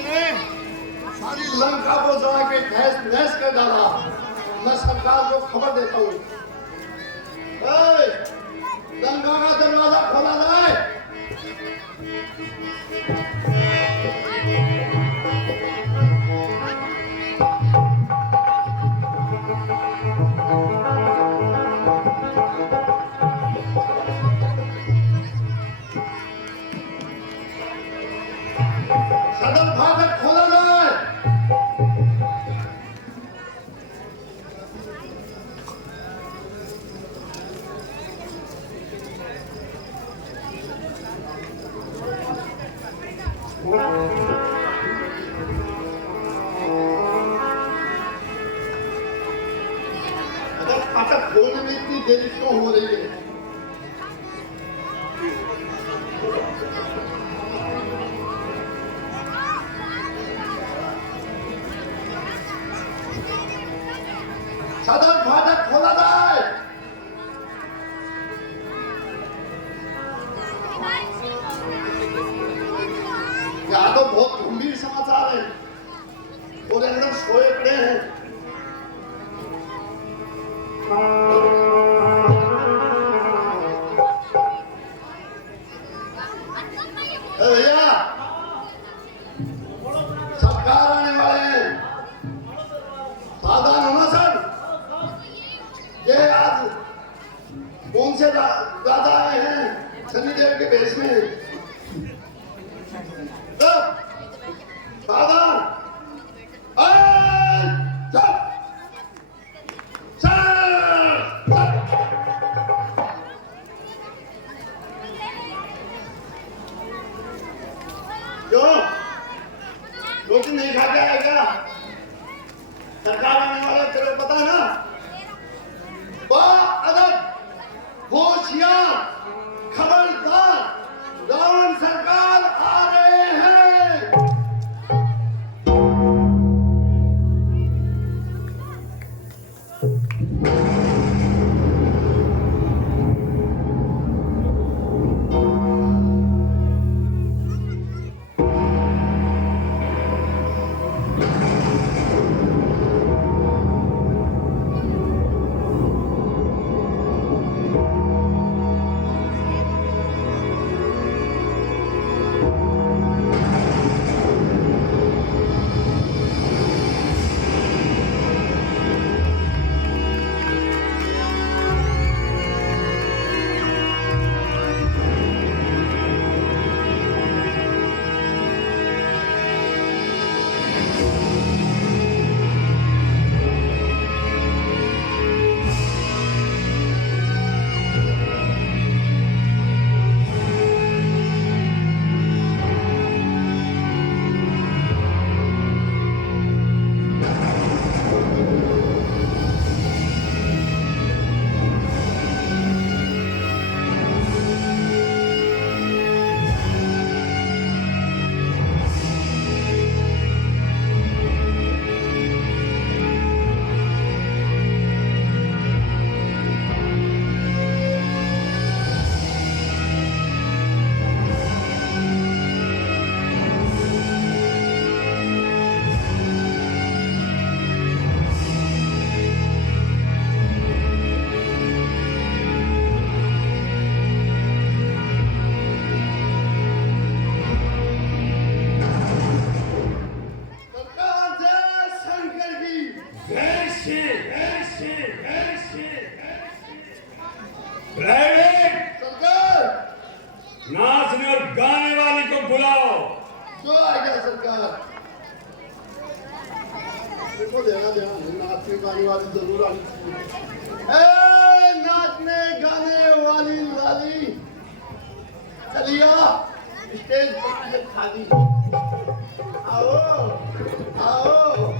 ने सारी लंका को जला के तहस नहस कर डाला। मैं सरकार को खबर देता हूँ, लंका का दरवाजा खोला जाए। सदर फाटक खोला जाए। सदर फाटक खोलने में इतनी देरी क्यों हो रही है? सदर फाटक खोला जाए। यहाँ तो बहुत गंभीर समाचार है और एकदम सोए पड़े हैं। भैया, सरकार आने वाले हैं, सावधान होना सर। ये आज कौन से राजा आए हैं शनिदेव के भेष में? सावधान। क्यों रोटी नहीं खा के आएगा? सरकार आने वाला तेरे पता है ना? होशियार, खबरदार, रावण सरकार आ रहे हैं। नाचने और गाने वाले को बुलाओ। जो आएगा सरकार। देखो देना नाचने गाने वाली जरूर आनी चाहिए। नाचने गाने वाली लाली चलिया स्टेज पर खाली। आओ आओ,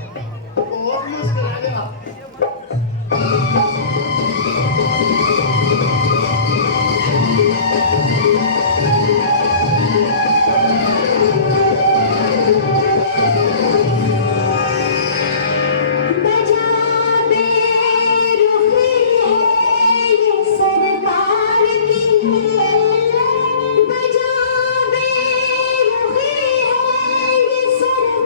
बहुत मुश्किल है। बजा दे रुखी है ये सर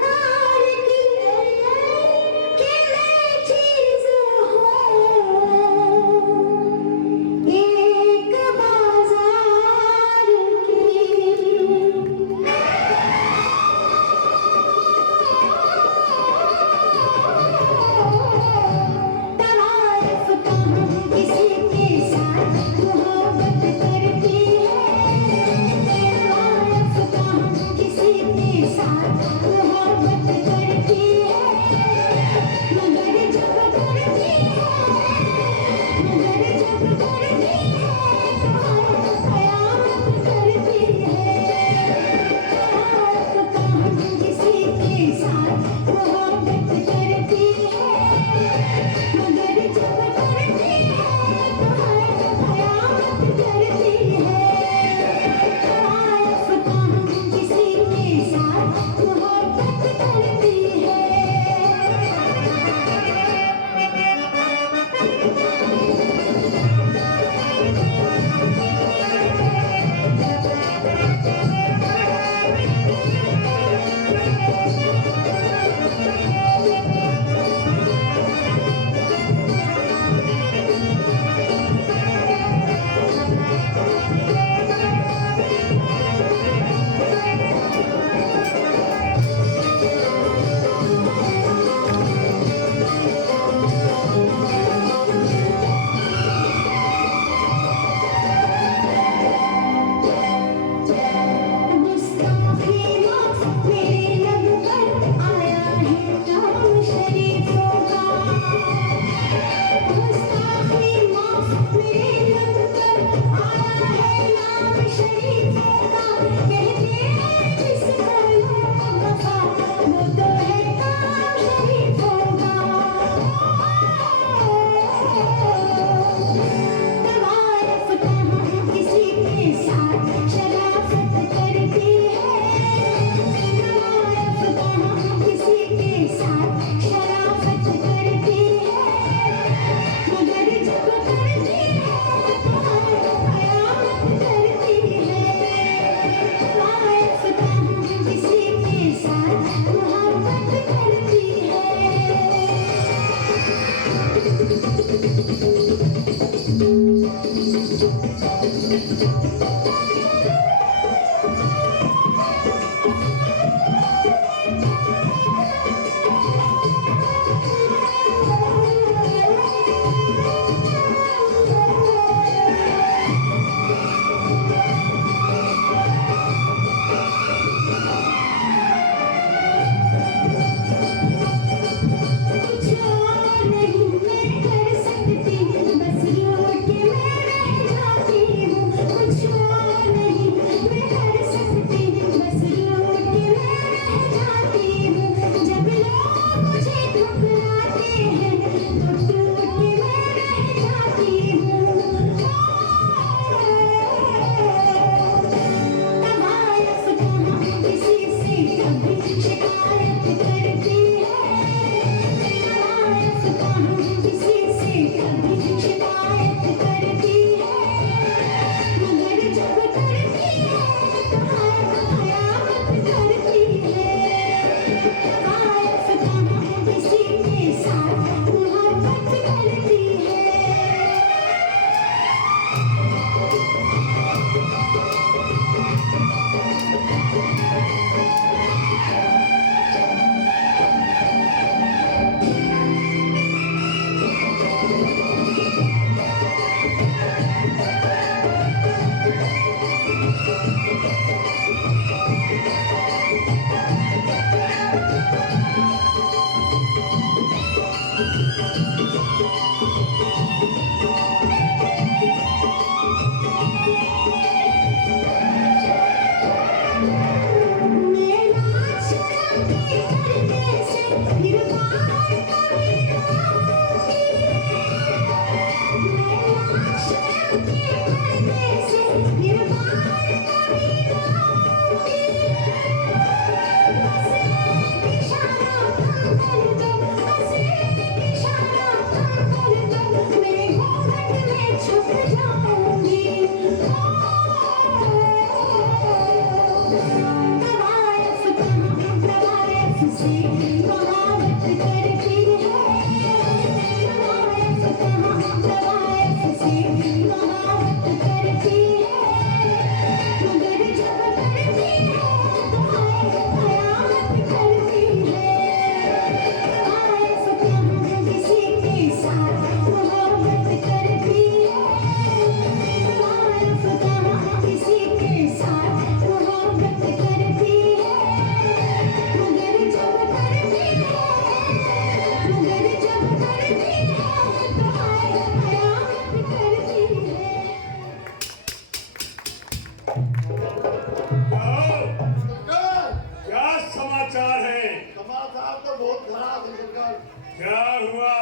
बहुत खराब है सरकार। क्या हुआ?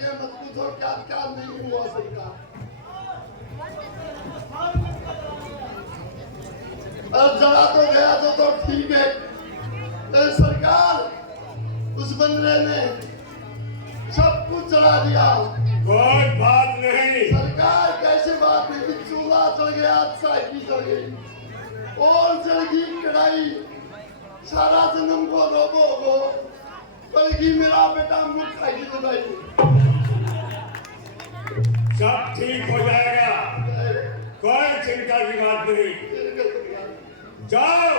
ये मत पूछो क्या क्या नहीं हुआ सरकार। अब जला तो गया तो ठीक है, सरकार उस बंदरे ने सब कुछ जला दिया। कोई बात नहीं सरकार, कैसे बात नहीं, चूल्हा जल गया, साइकिल जल गई और जल गई कढ़ाई। सारा जन्म को रोबो को बल्कि मेरा बेटा मुख खाई लगाई। सब ठीक हो जाएगा, कोई चिंता की बात नहीं। जाओ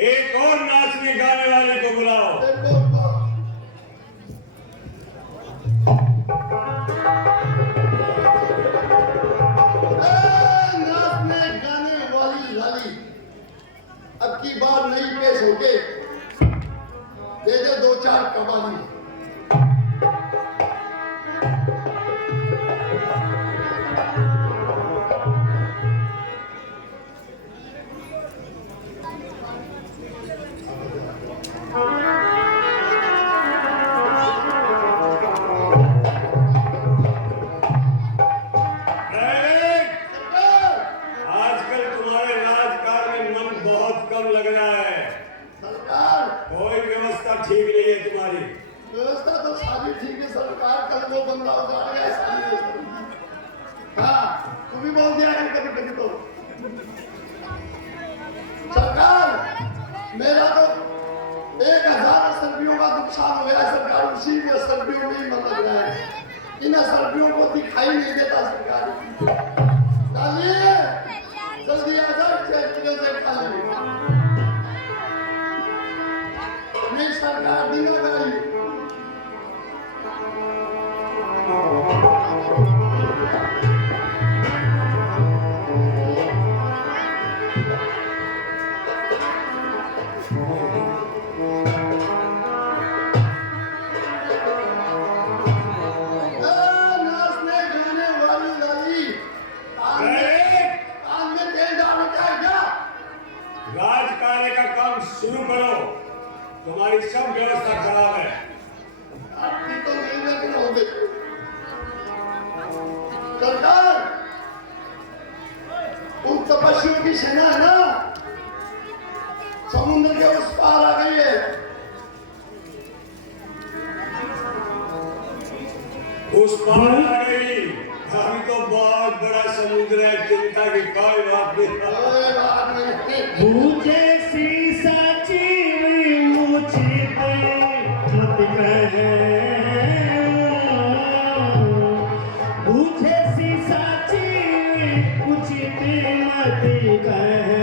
एक और नाचने गाने वाले को बुलाओ। नाचने गाने वाली लाली अब की बार नहीं पेश होके दे दे 2-4 कबाली। ठीक नहीं है तुम्हारी व्यवस्था तो सारी ठीक है सरकार। कल वो बंदा उतारेगा। हाँ तू भी बोल दिया कभी कभी तो। सरकार मेरा तो 1000 सर्पियों का नुकसान हो गया सरकार। उसी में सर्पियों में ही मन लग रहा है। इन सर्पियों को दिखाई नहीं देता सरकार। जल्दी आ जाओ, से खा लेंगे सरकार बिना गाड़ी। नाचने गाने वाली लाली कान में तेल डाल क्या? राजकार्य का काम शुरू करो, तुम्हारी सब व्यवस्था खराब है। आपकी तो नहीं लेकिन हो गई सरकार। उन तपस्वियों की सेना है ना, समुद्र के उस पार आ गई है। उस पार आ गई। अभी तो बहुत बड़ा समुद्र है, चिंता की कोई बात नहीं। कोई बात नहीं। मुझे सी सची मुझे मत कहे, मुझे सी सची उचित मत कहे।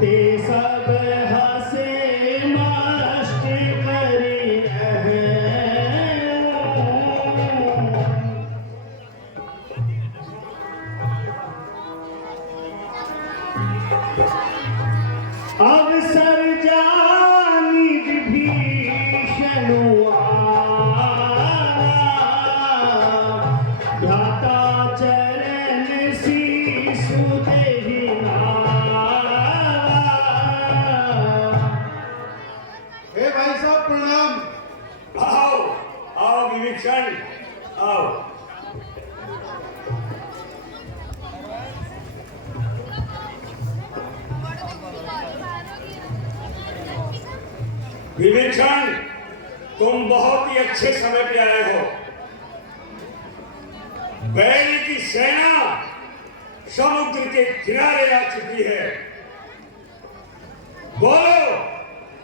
ते सब हंसे मस्त करी रहे। अवसर जानी विभीषण भ्राता चरण शीशु देहिना। हे भाई साहब प्रणाम। आओ आओ विभीषण आओ। विभीषण तुम बहुत ही अच्छे समय पे आए हो। बैल की सेना समुद्र के किनारे आ चुकी है। बोलो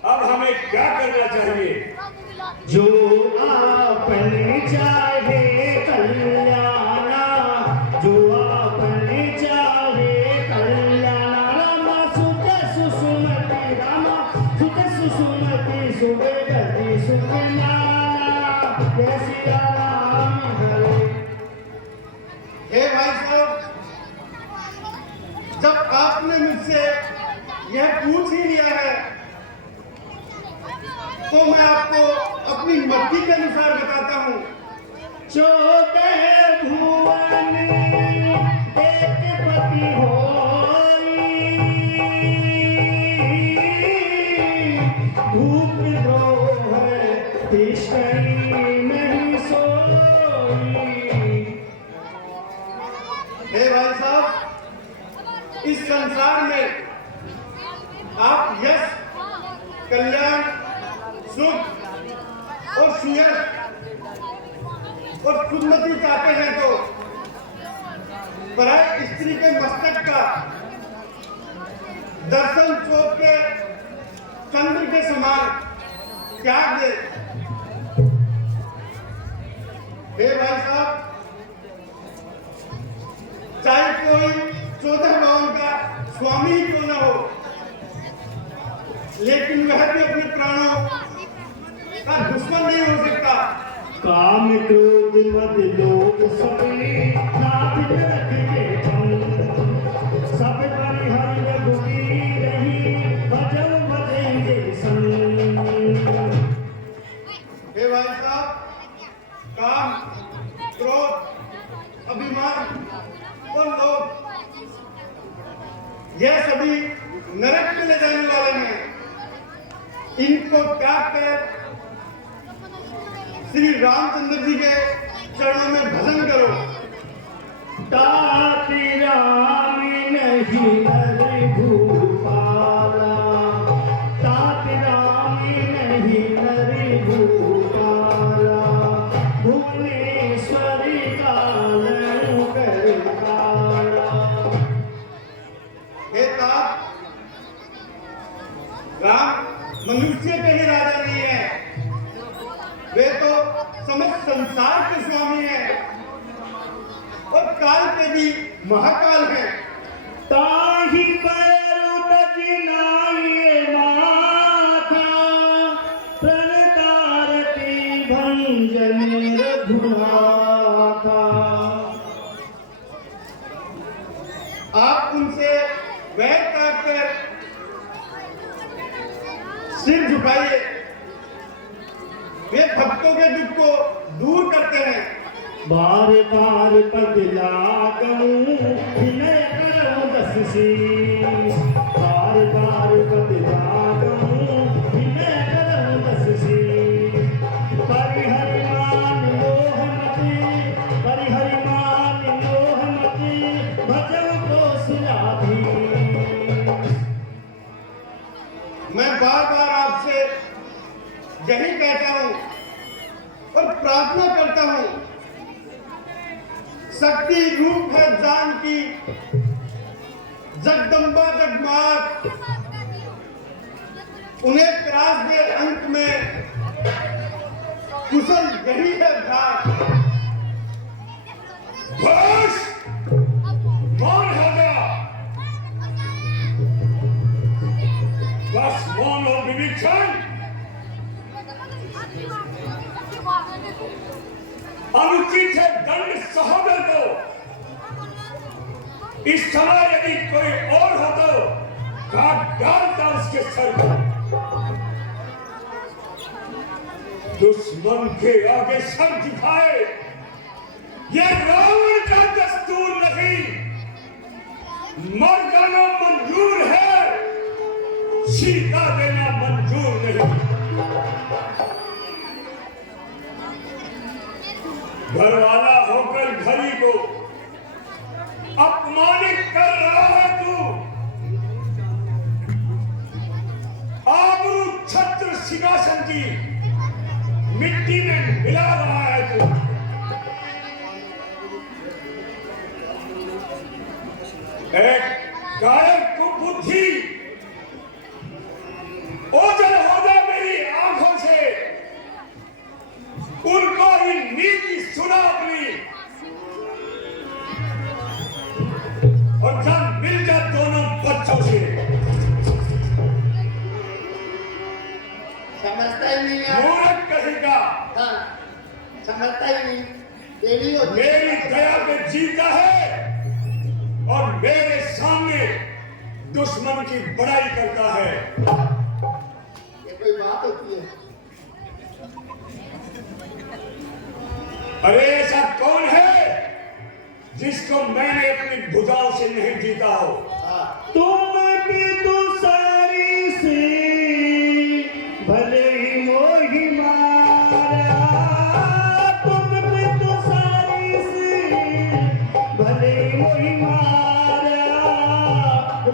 अब हमें क्या करना चाहिए? जो आपने चाहे कल्याणा, जो आपने चाहे कल्याणा। रामा सुते सुसुमति, रामा सुते सुसुमति, सुबे गति सुखे नाना, जय सिया राम हरे। हे भाई साहब, जब आपने मुझसे यह पूछ ही लिया है तो मैं आपको अपनी मर्जी के अनुसार बताता हूँ। 14 भुवन एक पति होई, आप यश, कल्याण, सुख और सुयश और सुन्नति चाहते हैं तो पराय स्त्री के मस्तक का दर्शन चौक के चंद्र के समान त्याग दे। हे भाई साहब, चाहे कोई 14 भवन का स्वामी ही क्यों न हो, लेकिन वह भी अपने प्राणों का दुश्मन नहीं हो सकता। काम क्रोध मद लोभ सभी नाथ नरक के फल, सब परिहर रघुवीर ही भजन भजेंगे संग। हे भाई साहब, काम, क्रोध, अभिमान और लोभ यह सभी नरक में ले जाने वाले हैं। इनको त्याग कर श्री रामचंद्र जी के चरणों में भजन करो। ताति राम नहीं नर भूपाला, ताति राम नहीं नर भूपाला, भुवनेश्वरी कालन करताला। हे तात, राम मनुष्य के ही राजा नहीं है, वे तो समस्त संसार के स्वामी हैं और काल के भी महाकाल हैं। ताहि पैरु तजिनाये माथा, प्रणतारती भंजन रघुनाथा। आप उनसे वैर काट कर सिर झुकाइए, वे भक्तों के दुख को दूर करते हैं। बार बार पद लागूं विनय करूं दस शीश, बार बार पद लागूं विनय करूं दस शीश। परिहरि मान मोह मति, परिहरि मान मोह मति, भजन को सुलाधीश। मैं बार बार आपसे यही कहता हूं और प्रार्थना करता हूं, शक्ति रूप है जानकी, जगदम्बा जगमात, उन्हें त्रास दे अंत में, कुशल यही है घाट। बस मौन हो गया, बस मौन और विवेचन। अनुचित है दंड सहोदर को। इस समय यदि कोई और हो तो काट डालता उसके सर को। दुश्मन के आगे सर झुकाए ये रावण का दस्तूर नहीं। मर जाना मंजूर है, सीता देना मंजूर नहीं। घरवाला होकर घरी को अपमानित कर रहा है तू। आबरू छत्र सिंहासन की मिट्टी में मिला रहा है तू। एक गायक को बुद्धि ओझल हो जाए मेरी आंखों से, उनको ही नीति सुना अपनी और जब मिल जा दोनों बच्चों से। समझता ही नहीं है। मूर्ख कहेगा हाँ, समझता ही नहीं। तेरी और मेरी दया पे जीता है और मेरे सामने दुश्मन की बड़ाई करता है। ये कोई बात होती है? अरे ऐसा कौन है जिसको मैंने अपनी भुजाओं से नहीं जीता हो? तुम भी दूसरी से भले ही मोहि मारा, तुम भी दूसरी से भले ही मोहि मारा,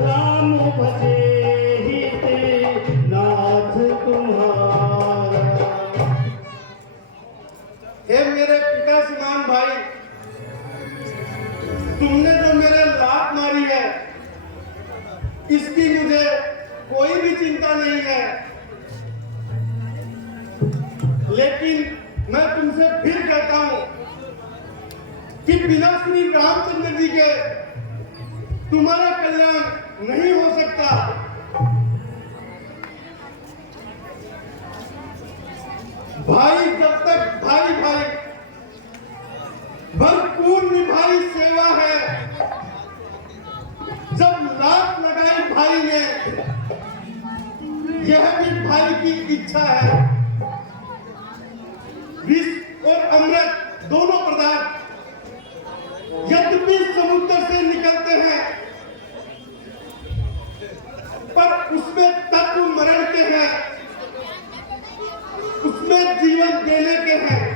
राम भजे ही इसकी मुझे कोई भी चिंता नहीं है, लेकिन मैं तुमसे फिर कहता हूं कि बिना श्री रामचंद्र जी के तुम्हारा कल्याण नहीं हो सकता। भाई जब तक भाई भाई भरपूर निभाई सेवा है, जब लात लगाई भाई ने, यह भी भाई की इच्छा है। विष और अमृत दोनों पदार्थ यद्यपि समुद्र से निकलते हैं, पर उसमें तत्व मरण के हैं, उसमें जीवन देने के हैं।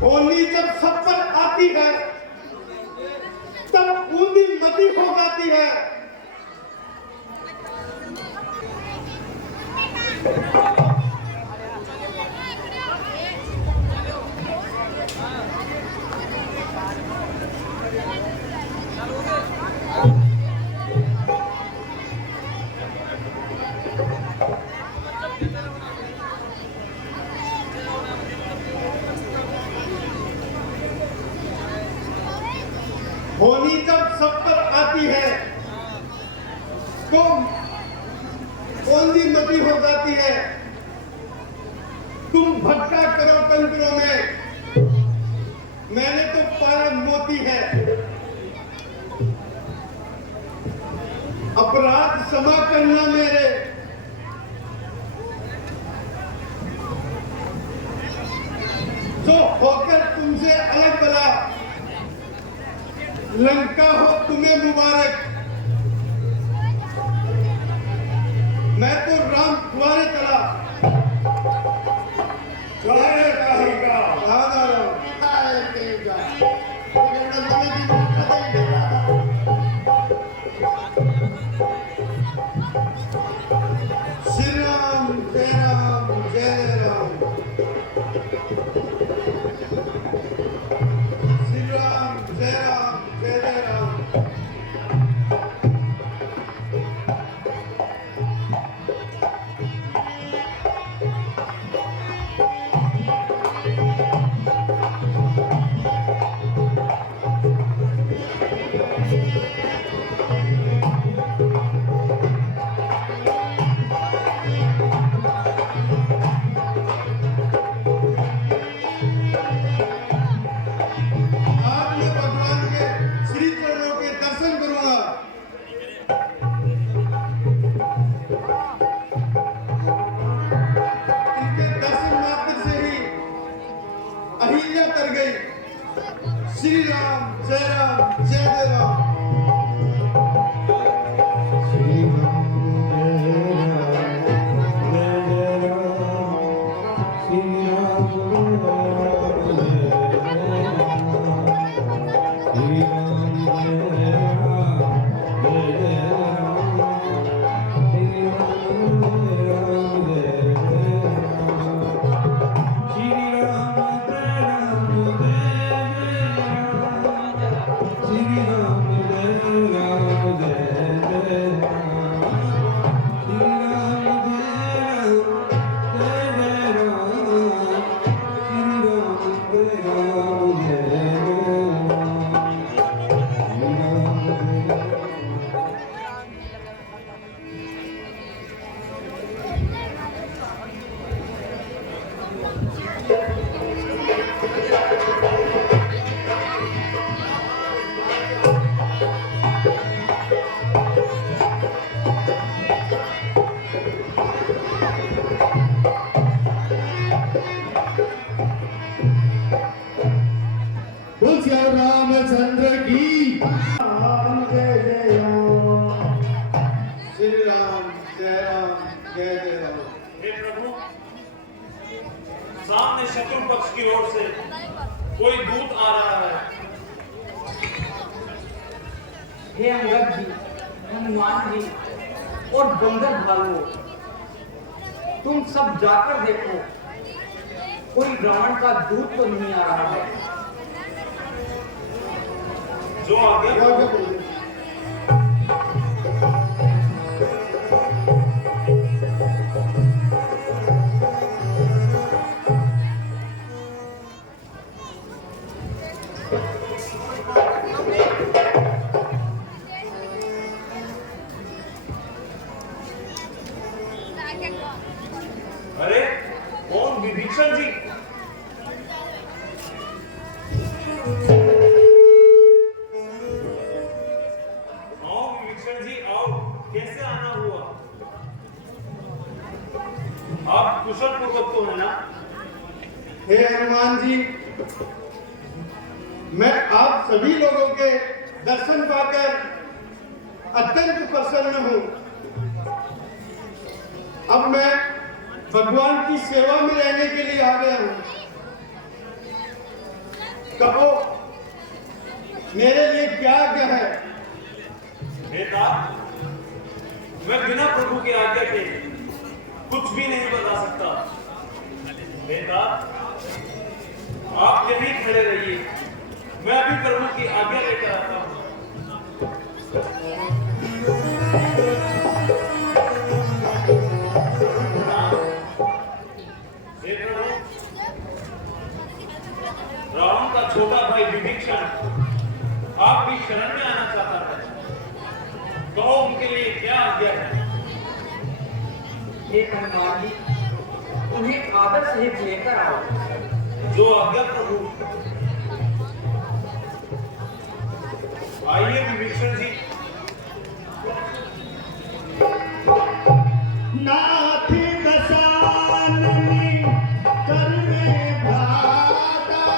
होली जब सब पर आती है, तब बूंदी मती हो जाती है। होली जब सब पर आती है, तो बूंदी मती हो जाती है। तुम भटका करो तंत्रों में, मैंने तो पारा मोती है। अपराध क्षमा करना मेरे, जो होकर तुमसे अलग बला, लंका हो तुम्हें मुबारक। मैं तो राम द्वारे चला। जय काहिका पिता है तेजा, लेकिन नंदनी जी को कदई दे रहा था। श्री राम जय राम जय राम, श्री राम जय राम जय जय राम। आज मैं भगवान के श्री चरणों के दर्शन करूंगा। इनके दर्शन मात्र से ही अहिल्या कर गई। श्री राम जय राम जय जय राम। रामचंद्र की राम जय जय राम, श्री राम जय जय राम। हे प्रभु, सामने शत्रु पक्ष की ओर से कोई दूत आ रहा है। हे अंगद जी, हनुमान जी और बंदर भालुओं, तुम सब जाकर देखो, कोई रावण का दूत तो नहीं आ रहा है। जो आगे क्या बोले? विभीषण जी, आओ विभीषण जी आओ, कैसे आना हुआ? आप कुशल पूर्वक तो है ना? हे हनुमान जी, मैं आप सभी लोगों के दर्शन पाकर अत्यंत प्रसन्न हूं। अब मैं भगवान की सेवा में रहने के लिए आ गया हूं। कहो, मेरे लिए क्या आज्ञा है? बेटा, मैं बिना प्रभु की आज्ञा के कुछ भी नहीं बता सकता। बेटा, आप यहीं खड़े रहिए, मैं अभी प्रभु की आज्ञा लेकर आता हूँ। हे प्रभु, रावण का छोटा भाई विभीषण आपकी शरण में आना चाहता है, कहो उनके लिए क्या आज्ञा है? हे हनुमान जी, उन्हें आदर सहित लेकर आओ। जो आज्ञा प्रभु। आइए विभीषण जी। नाथ दशानन करने भ्राता,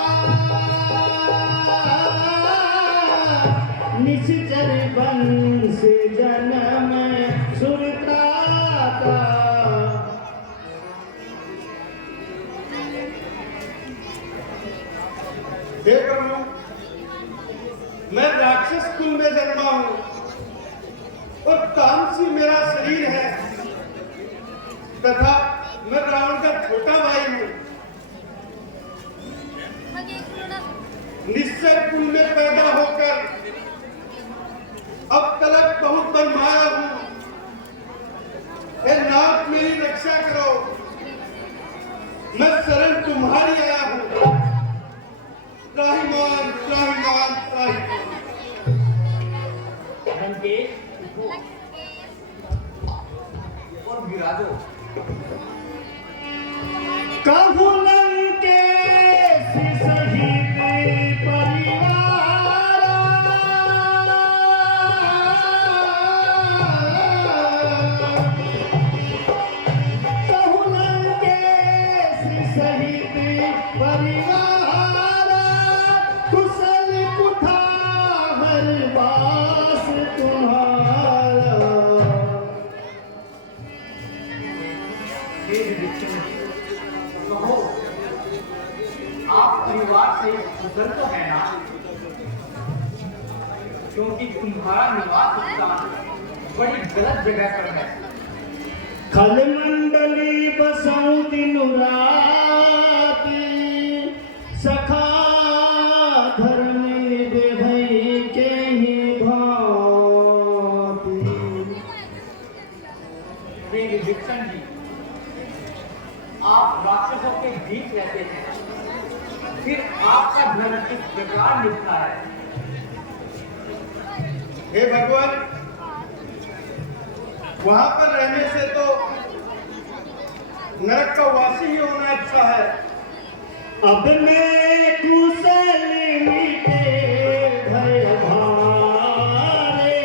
निश्चर वंश जन्म सुरत्राता। हे प्रभु, मैं राक्षस कुल में जन्मा हूं और तामसी मेरा शरीर है तथा मैं रावण का छोटा भाई हूं। निश्चर कुल में पैदा होकर अब तलक बहुत बलमाया हूं। हे नाथ, मेरी रक्षा करो, मैं शरण तुम्हारी आया हूं। त्राहिमाम त्राहिमाम त्राहिमाम। लंकेश, उठो और विराजो। कहु लंकेश सहित परिवार, कहु लंकेश सहित परिवार, कुशल कुठार वास तुम्हारा। हे विभीषण, कहो, आप परिवार से कुशल तो है ना? क्योंकि तुम्हारा निवास स्थान बड़ी गलत जगह पर है। खल मंडली बसऊं दिनु राति, सखा धर्म बेभई के ही भांति। हे विभीषण जी, आप राक्षसों के बीच रहते हैं, फिर आपका धर्म किस प्रकार निभता है? हे भगवान, वहां पर रहने से तो नरक का वासी ही होना अच्छा है। अब मैं कुशल मिटे भय भारे,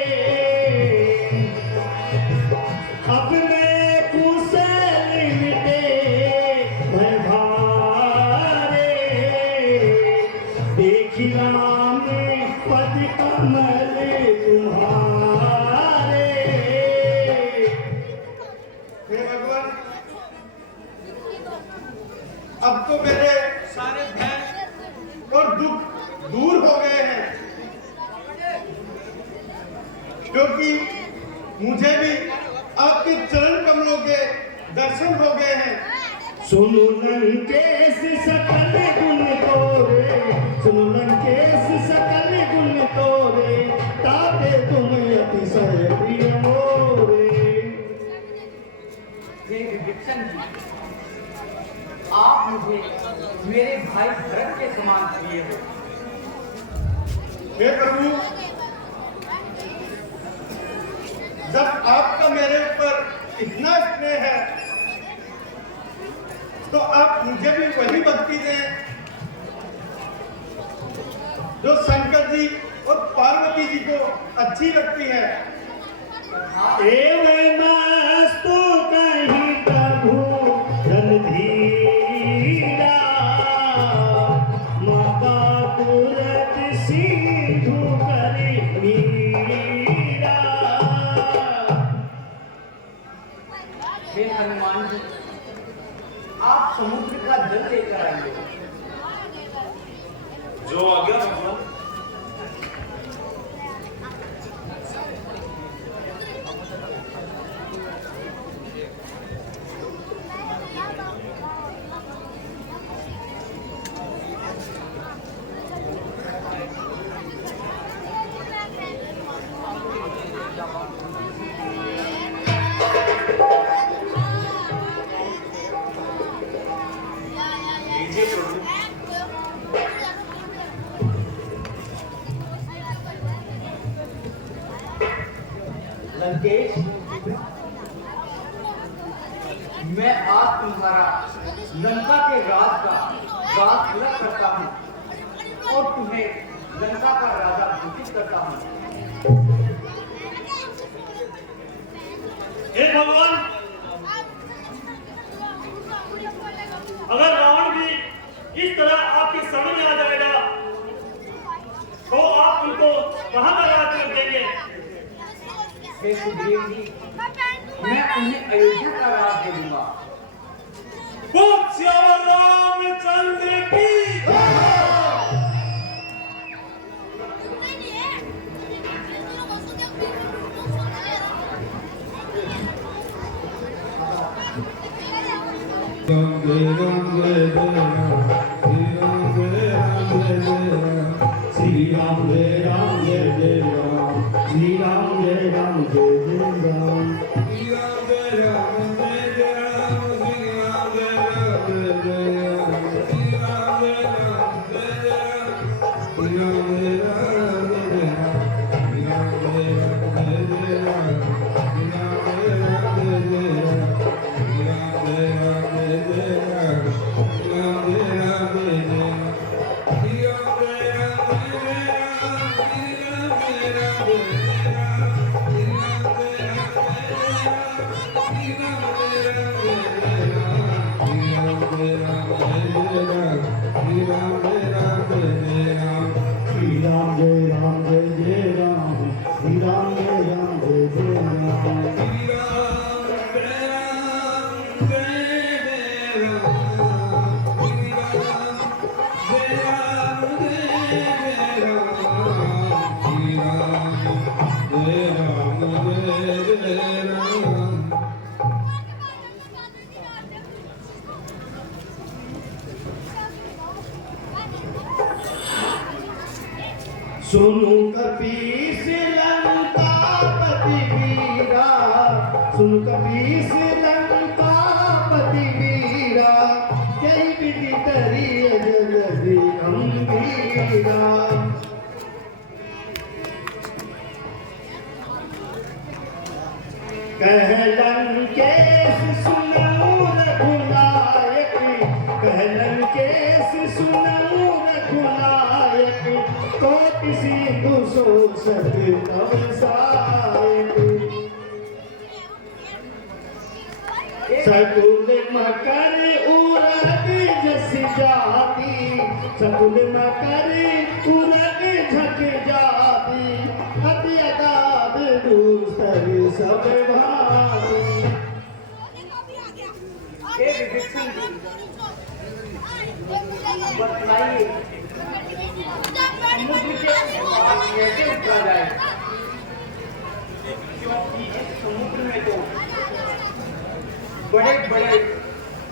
अब मैं कुशल मिटे भय भारे, देखी राम पद कमल तुम्हारे। हे भगवान, अब तो मेरे सारे भय और दुख दूर हो गए हैं, क्योंकि मुझे भी आपके चरण कमलों के दर्शन हो गए हैं। सुनु लंकेश सकल गुण तोरे, सुनु लंकेश सकल गुण तोरे, ताते तुम अतिशय प्रिय मोरे। हे विभीषण जी, आप मुझे मेरे भाई भरत के समान प्रिय हो। हे प्रभु, जब आपका मेरे ऊपर इतना स्नेह है तो आप मुझे भी वही भक्ति दें जो शंकर जी और पार्वती जी को अच्छी लगती है। एवमस्तु कहीं प्रभु रणधीरा माता पुरत सिंधु करे मीरा। हे हनुमान जी, आप समुद्र का जल लेकर आइए। जो आज्ञा भगवान। लंकेश, मैं आज तुम्हारा लंका के राज का राज अलग करता हूँ और तुम्हें लंका का राजा घोषित करता हूँ। हे भगवान, अगर रावण भी इस तरह आपके शरण में आ जाएगा तो आप उनको कहां का राज कर देंगे? हे सुग्रीव जी, मैं उन्हें अयोध्या का राज दे दूंगा। रामचंद्र की श्री राम जय राम जय जय राम, श्री राम जय राम जय जय राम। श्री राम जय राम जय जय राम, श्री राम जय राम जय जय राम। सुनु कपीस लंकापति वीरा, सुनु कपीस लंकापति वीरा, जय विधि तरी जगति गंभीरा। कह लंकेश सुनऊ रघुनायक, कह लंकेश सुनऊ रघुनायक, कोटि सिंधु सोसत तव सायक। सकुल मकर उरग जस जाती, सकुल मकर उरग झक जाती, अति अगाध दूस्तर सब भाती। हे विभीषण जी, बतलाइए समुद्र के पार कैसे उतरा जाए, क्योंकि इस समुद्र में तो बड़े बड़े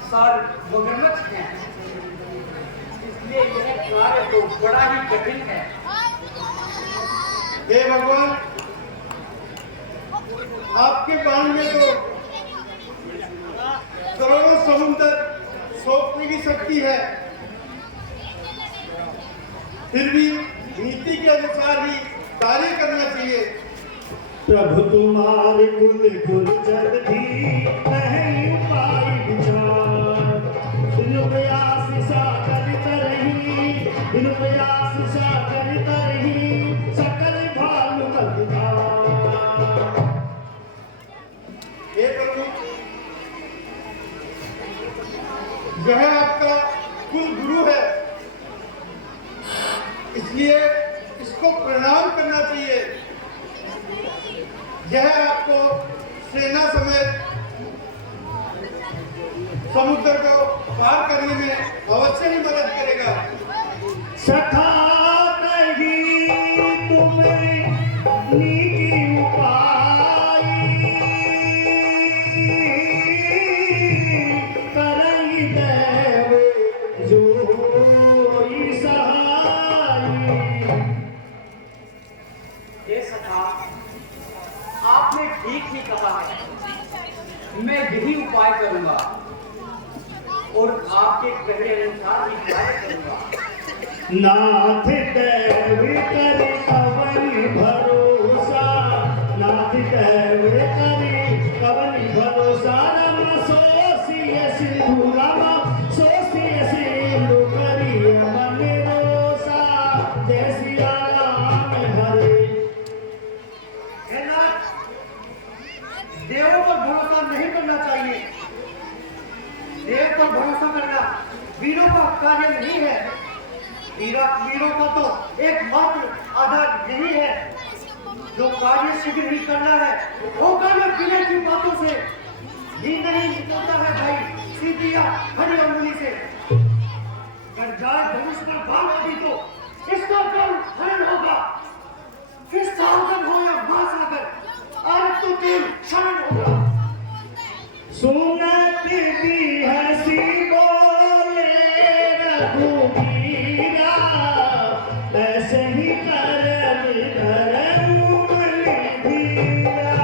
सार मगरमच्छ हैं, इसलिए यह कार्य तो बड़ा ही कठिन है। हे भगवान, आपके बाण में तो करोड़ों समुद्र सोखने की शक्ति है, फिर भी नीति के अनुसार ही कार्य करना चाहिए। प्रभु तुम्हारे कुल कुल जगधी नहीं उपाय विचार, है आपको सेना समेत समुद्र को पार करने में अवश्य ही मदद करेगा। सखा नहीं तुम्हें नीति उपाय करई देव जोई सहाय। ये सखा, आपने ठीक ही कहा है। मैं यही उपाय करूंगा और आपके कहे अनुसार ही कार्य करूंगा। नाथ देव करी कवन भरोसा, नाथ देव करी कवन भरोसा। राम सोसिय सिंधु, राम सोसिय सिंधु करी मन रोसा। जय सिया राम हरे। हे नाथ, देवों पर भरोसा नहीं करना चाहिए। देव पर भरोसा करना वीरों का कार्य नहीं है। वीरों का तो एकमात्र आधार यही है। जो कार्य शीघ्र ही करना है वो कार्य बिना की बातों से ही नहीं निकलता है भाई। सीधी या हरी अंगुली से अगर जाए धनुष पर बाण होगी तो इसका कर्म हरण होगा। फिर सागर हो या महासागर, आज तो तेल शरण होगा। सुनत भी हसी बोले रघुबीरा, ऐसे ही कर धर्म धीरा।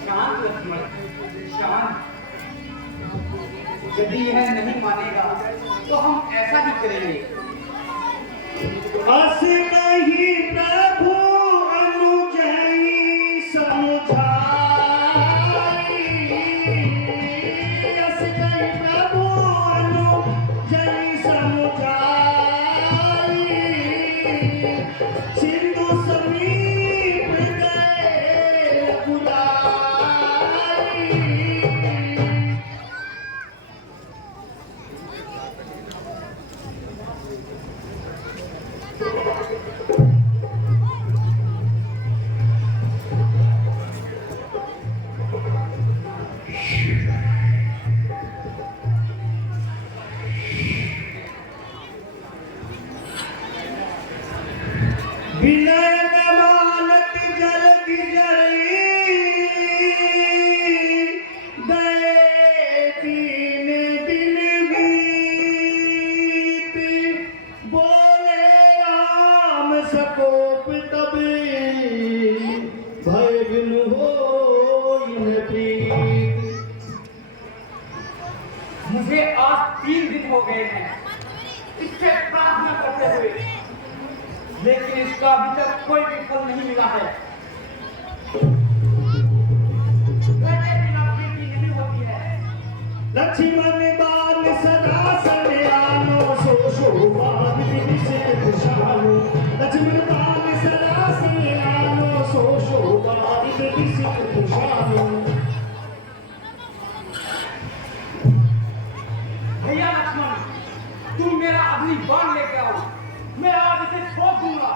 शांत लक्ष्मण, शांत। यदि यह नहीं मानेगा तो हम ऐसा ही करेंगे। अस नहीं प्रभु अनुजई समझाई, अस नहीं प्रभु अनुजई समझाई। सिंधु समीप गए बुलाई। विनय मानत जल गिजरी, गए 3 दिन बीत। बोले राम सकोप तबे, भय बिनु होई न प्रीत। मुझे आज 3 दिन हो गए हैं इससे प्रार्थना करते हुए, लेकिन इसका अभी तक कोई भी फल नहीं मिला है। बैठे बिना प्रीति नहीं होती है। लक्ष्मण बाल सदा सन्यानो, सो शोभान विदिशित कुशालो। लक्ष्मण बाल सदा सन्यानो, सो शोभान विदिशित कुशालो। भैया लक्ष्मण, तुम मेरा अग्नि बाण लेके आओ, मैं आज इसे छोड़ दूंगा।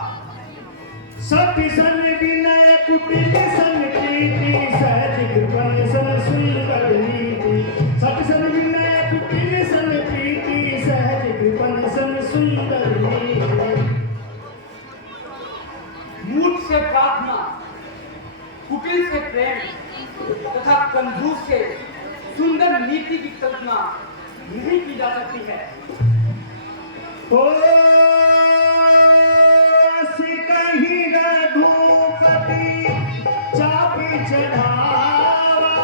सत्य सन विनय कुटिल सन प्रीति, सहज कृपण सन सुंदर नीति। सत्य सन विनय कुटिल सन प्रीति, सहज कृपण सन सुंदर नीति। मूठ से प्रार्थना, कुटिल से प्रेम तथा कंजूस से सुंदर नीति की कल्पना नहीं की जा सकती है। ओ सिकहि रघुपति चापि चढ़ावा,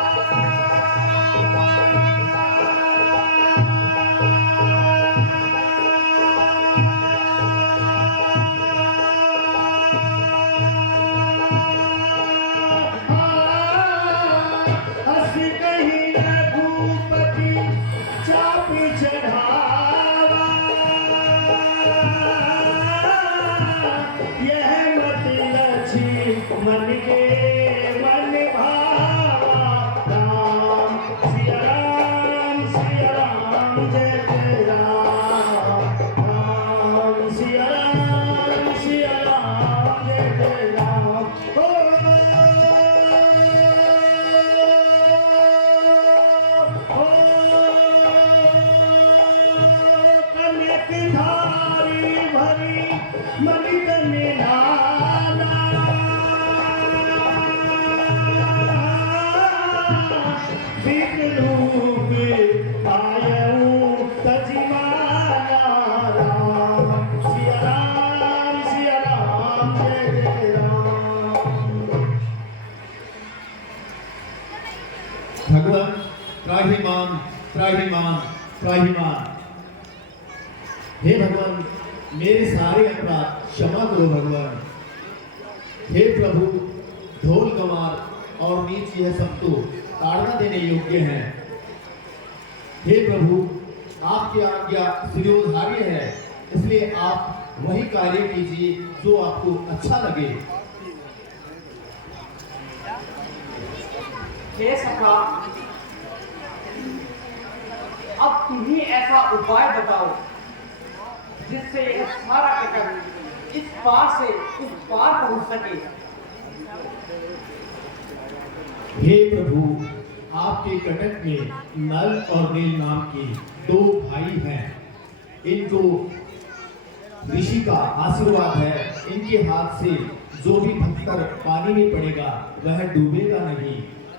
सिकहि रघुपति चापि चढ़ावा। मन के मन भावा, राम सिया राम जय जय राम। राम सिया राम जय जय राम। ओ भगवान त्राहिमाम त्राहिमाम त्राहिमाम। हे भगवान मेरे सारे अपराध क्षमा करो भगवान। हे प्रभु ढोल कमार और नीच यह सब तो ताड़ना देने योग्य हैं। हे प्रभु आपकी आज्ञा शिरोधार्य है, इसलिए आप वही कार्य कीजिए जो आपको अच्छा लगे। हे सखा, अब तुम ही ऐसा उपाय बताओ जिससे यह सारा कटक इस पार से उस पार पहुंच सके। हे प्रभु आपके कटक में नल और नील नाम के 2 भाई हैं। इनको ऋषि का आशीर्वाद है, इनके हाथ से जो भी पत्थर पानी में पड़ेगा वह डूबेगा नहीं,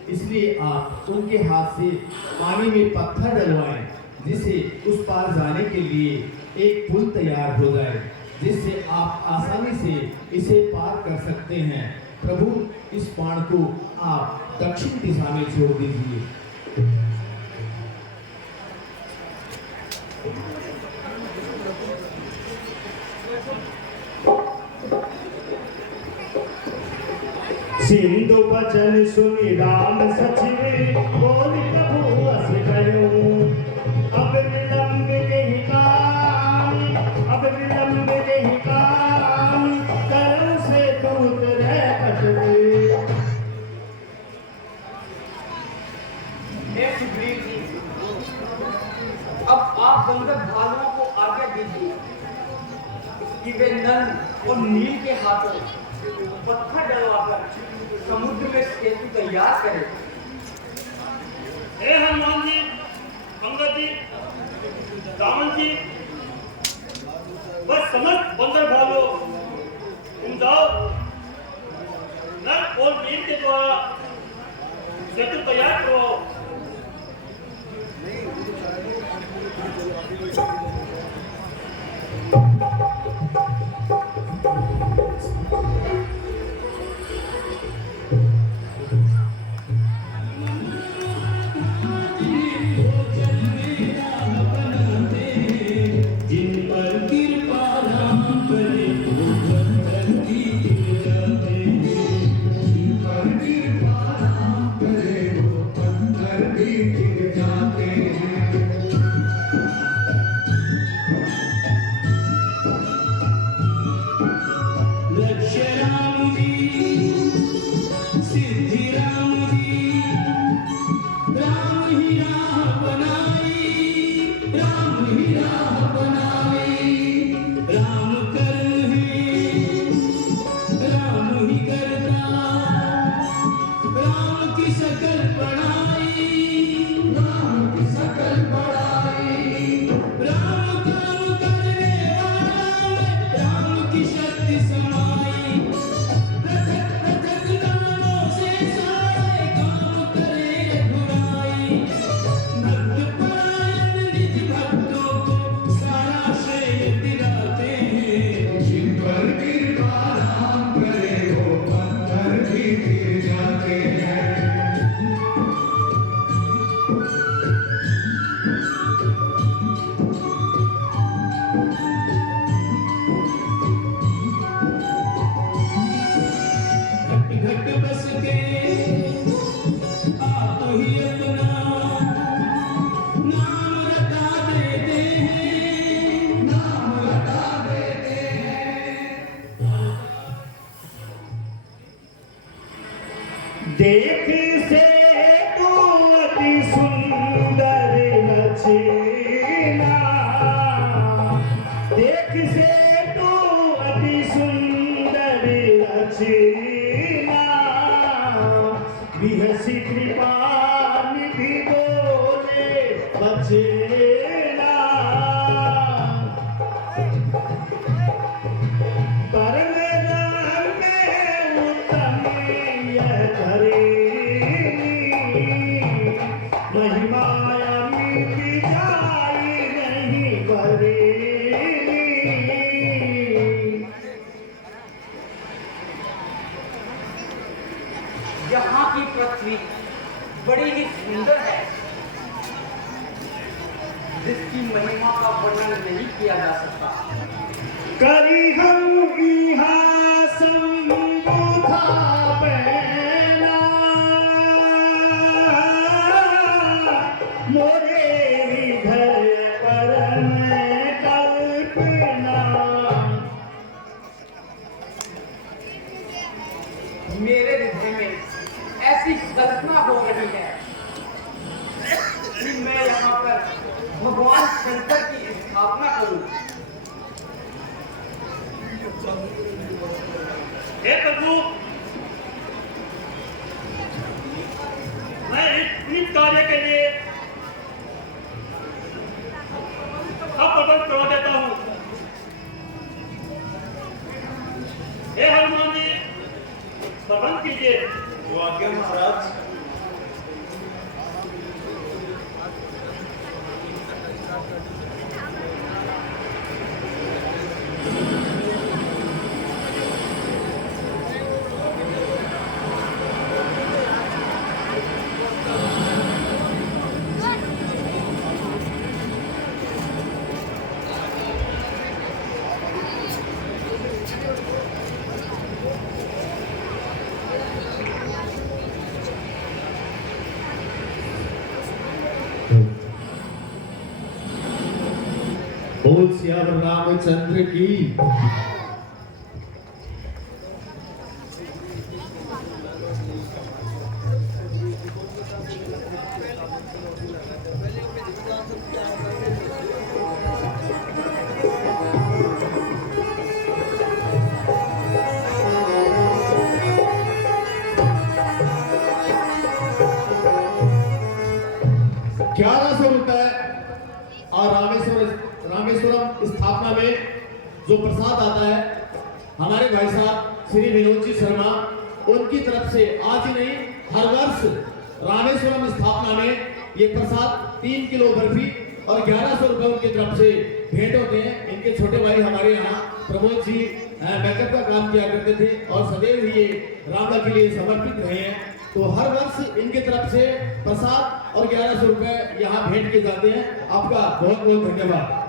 इसलिए आप उनके हाथ से पानी में पत्थर डलवाएं, जिससे उस पार जाने के लिए एक पुल तैयार हो जाए, जिससे आप आसानी से इसे पार कर सकते हैं। प्रभु इस बाण को आप दक्षिण दिशा में छोड़ दीजिए। सिंधु बचन सुनि राम सचिव बोल प्रभु अस करो। अब विलंब नहीं काम, अब विलंब नहीं काम, करो से दूत रह कटवे। हे सुग्रीव जी, अब आप गंधर्व भालुओं को आज्ञा दीजिए कि वे नल और नील के हाथों पत्थर डलवाकर समुद्र में सेतु तैयार करें। हे हनुमान जी, अंगद जी, दामन जी, बस समस्त बंदर भालो तुम जाओ, नल और नील के द्वारा सेतु तैयार करवाओ। देख से तू अति सुंदर रचना, देख से तू अति सुंदर रचना, बिहसी कृपान भी बोले बचना। परम में उत्तम यह करेनी, महिमाया मिट जाए नहीं करेनी। यहाँ की पृथ्वी बड़ी ही सुंदर है, जिसकी महिमा का वर्णन नहीं किया जा सकता। करी हम इहा संबोधा पहला मोरे हृदय पर मैं कल्पना। मेरे हृदय में ऐसी कल्पना हो रही है कि मैं यहाँ पर भगवान शंकर की स्थापना करूं। हे प्रभु, मैं इस कार्य के लिए अब प्रबंध करवा देता हूँ। हे हनुमान जी, प्रबंध कीजिए। महाराज बोल सियावर रामचंद्र की। ₹1100 और रामेश्वरम स्थापना में जो प्रसाद आता है, हमारे भाई साहब श्री विनोद जी शर्मा, उनकी तरफ से आज ही नहीं हर वर्ष रामेश्वरम स्थापना में ये प्रसाद 3 किलो बर्फी और ₹1100 उनकी तरफ से भेंट होते हैं। इनके छोटे भाई हमारे यहाँ प्रमोद जी मेकअप का काम किया करते थे और सदैव ही ये रामला के लिए समर्पित रहे हैं। तो हर वर्ष इनकी तरफ से प्रसाद और ₹1100 यहाँ भेंट किए जाते हैं। आपका बहुत बहुत धन्यवाद।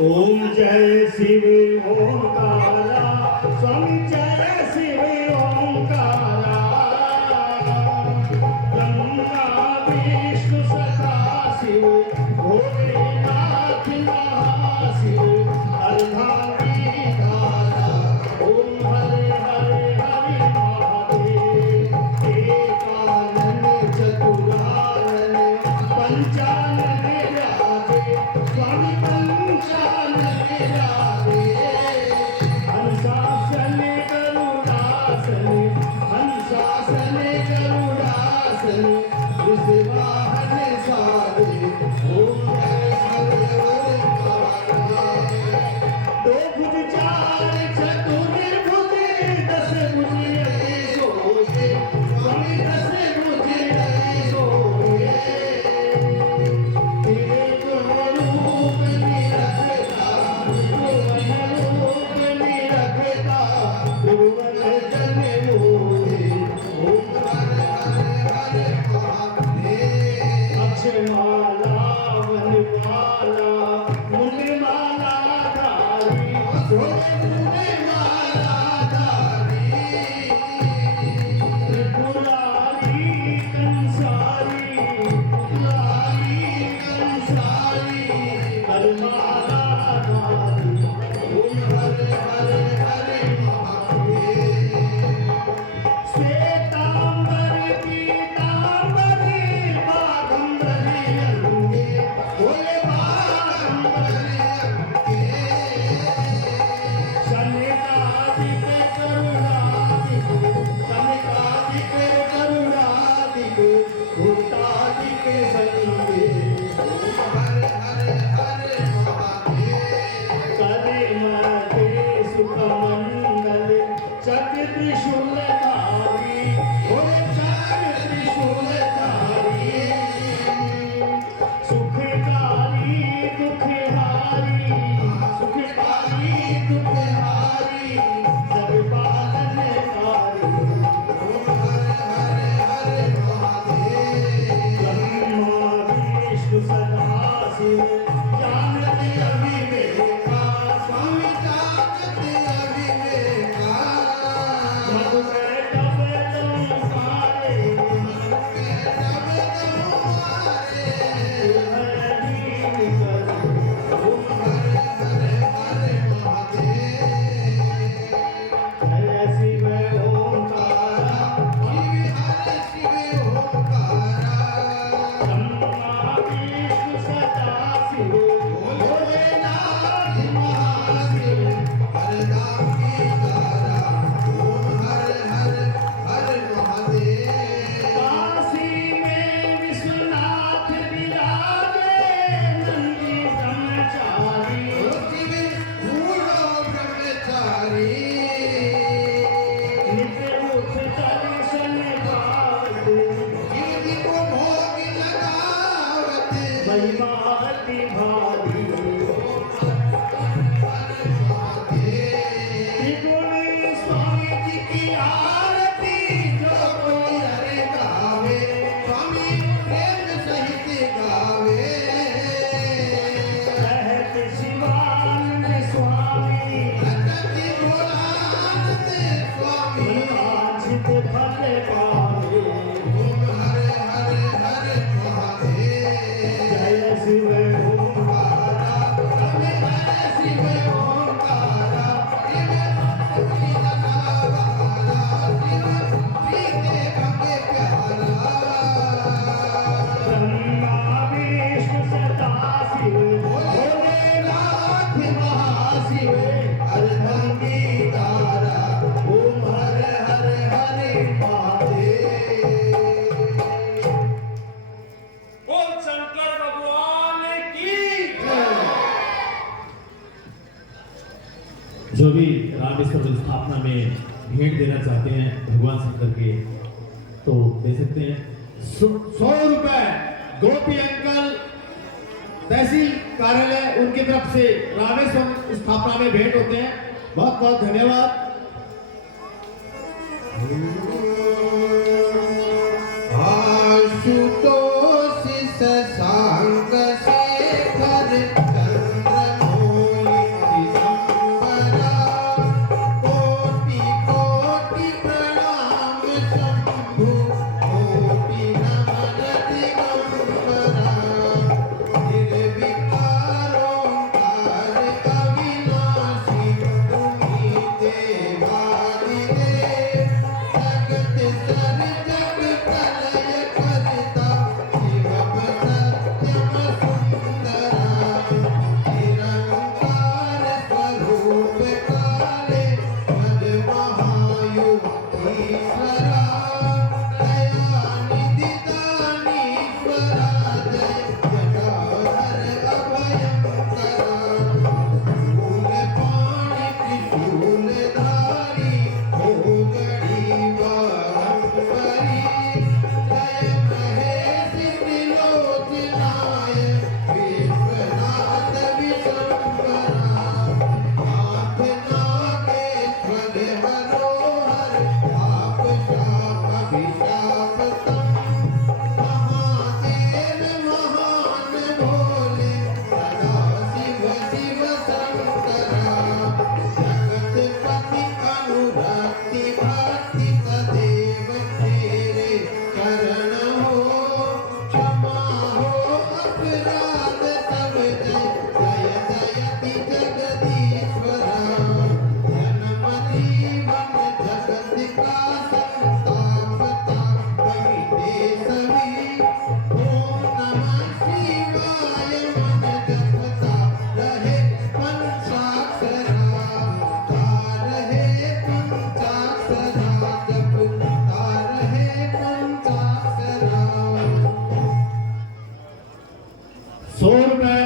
ओम जय शिव ओंकारा, स्वामी जय शिव ओंकारा। ब्रह्मा विष्णु सदा शिव, भोलेनाथ महाशिव, अर्धांगी धारा। ओम हरे हरे हरे महादेव, एकानन चतुरानन पंचानन राधे, स्वामी पंचानन राधे। हंसासन गरुडासन, हंसासन गरुडासन, विषवाहन साधे। ओम हरे हरे महादेव। दो भुज चार चतुर्भुज, 10 भुज अति सोहे, स्वामी 10 भुज अति सोहे। एक रूप निरखता, भुवन रूप निरखता, भुवन जन मोहे। ओम हरे हरे महादेव। अक्षमाला वनमाला, मुंडमाला धारी, मुंडमाला जो भी रामेश्वर स्थापना में भेंट देना चाहते हैं भगवान शंकर के तो दे सकते हैं। 100 रुपए गोपी अंकल तहसील कार्यालय उनकी तरफ से रामेश्वर स्थापना में भेंट होते हैं। बहुत बहुत धन्यवाद। आशुतोष शशांक शेखर चंद्रमौलि दिगंबरा कोटि कोटि प्रणाम शंभु कोटि नमन दिगंबरा निर्विकारोंकार अविनाशी तुम्ही देवादिदेव जगत सर जग प्रलय करता शिवम सत्यम सुंदरा निरंकार स्वरूप काले पद महायुग ईश्वरा दयानिधि दानीश्वरा जय जटाधर अभयंकरा शूल पाणि त्रिशूलधारी भोगड़ी बारंबरी जय महेश त्रिलोचनाय विश्वनाथ विशंबरा नाथ नागेश्वर हरोहर आप शाप अभिशापतम महादेव महान भोले सदा शिव शिव शंकरा जगतपति अनुरक्ति भक्ति सदैव तेरे चरण हो क्षमा हो अपराध सब जय जय जयति जगदीश्वरा जन्म जीवन जगत का संतापता कविते सभी ओम नमः शिवाय मन जपता रहे पंचाक्षरा रहे पंचाक्षरा जपता रहे पंचाक्षरा। 100 रुपए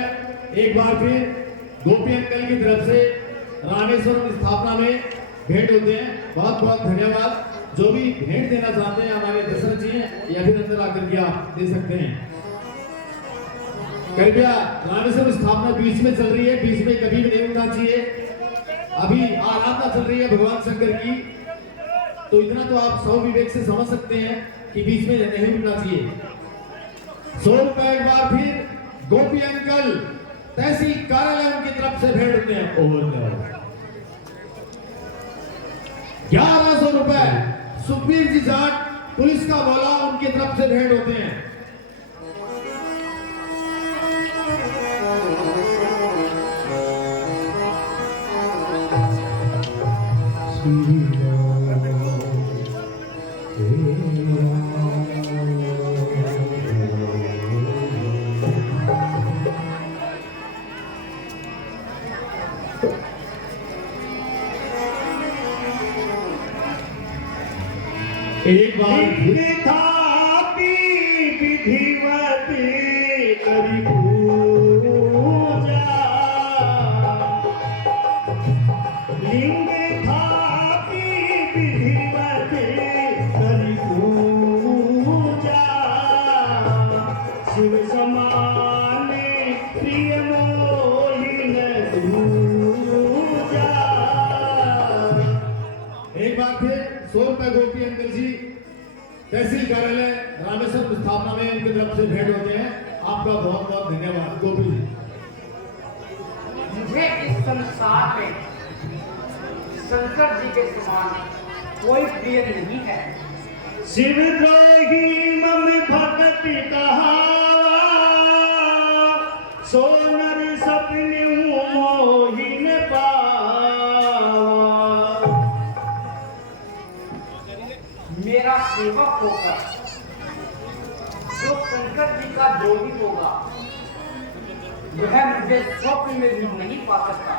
एक बार फिर गोपी अंकल की तरफ से रामेश्वरम स्थापना में भेंट होते हैं। बहुत बहुत धन्यवाद। जो भी भेंट देना चाहते हैं हमारे दर्शक जी हैं या फिर अंदर आकर के आप दे सकते हैं। कृपया रामेश्वरम स्थापना बीच में चल रही है, बीच में कभी भी नहीं उठना चाहिए। अभी आराधना चल रही है भगवान शंकर की, तो इतना तो आप सौ विवेक से समझ सकते हैं कि बीच में नहीं उठना चाहिए। 100 रुपए एक बार फिर गोपी अंकल तहसील कार्यालय उनकी तरफ से भेंट होते हैं। और 1100 रुपए सुखबीर जी जाट पुलिस का बोला उनकी तरफ से भेंट होते हैं। एक बार थापी विधिवती करी पूजा लिंग थापी विधिवती करी पूजा शिव समाने प्रिय मोहिन दूजा। एक बार फिर 100 रुपए गोपी अंकल जी तहसील कार्यालय रामेश्वर स्थापना में उनकी तरफ से भेंट होते हैं। आपका बहुत बहुत धन्यवाद गोपी जी। मुझे इस संसार में शंकर जी के समान कोई प्रिय नहीं है। शिव द्रोही मम भक्ति कहावा सोनर सपने मोहिन पावा। मेरा सेवक होकर जो शंकर जी का द्रोही होगा वह मुझे स्वप्न में भी नहीं पा सकता।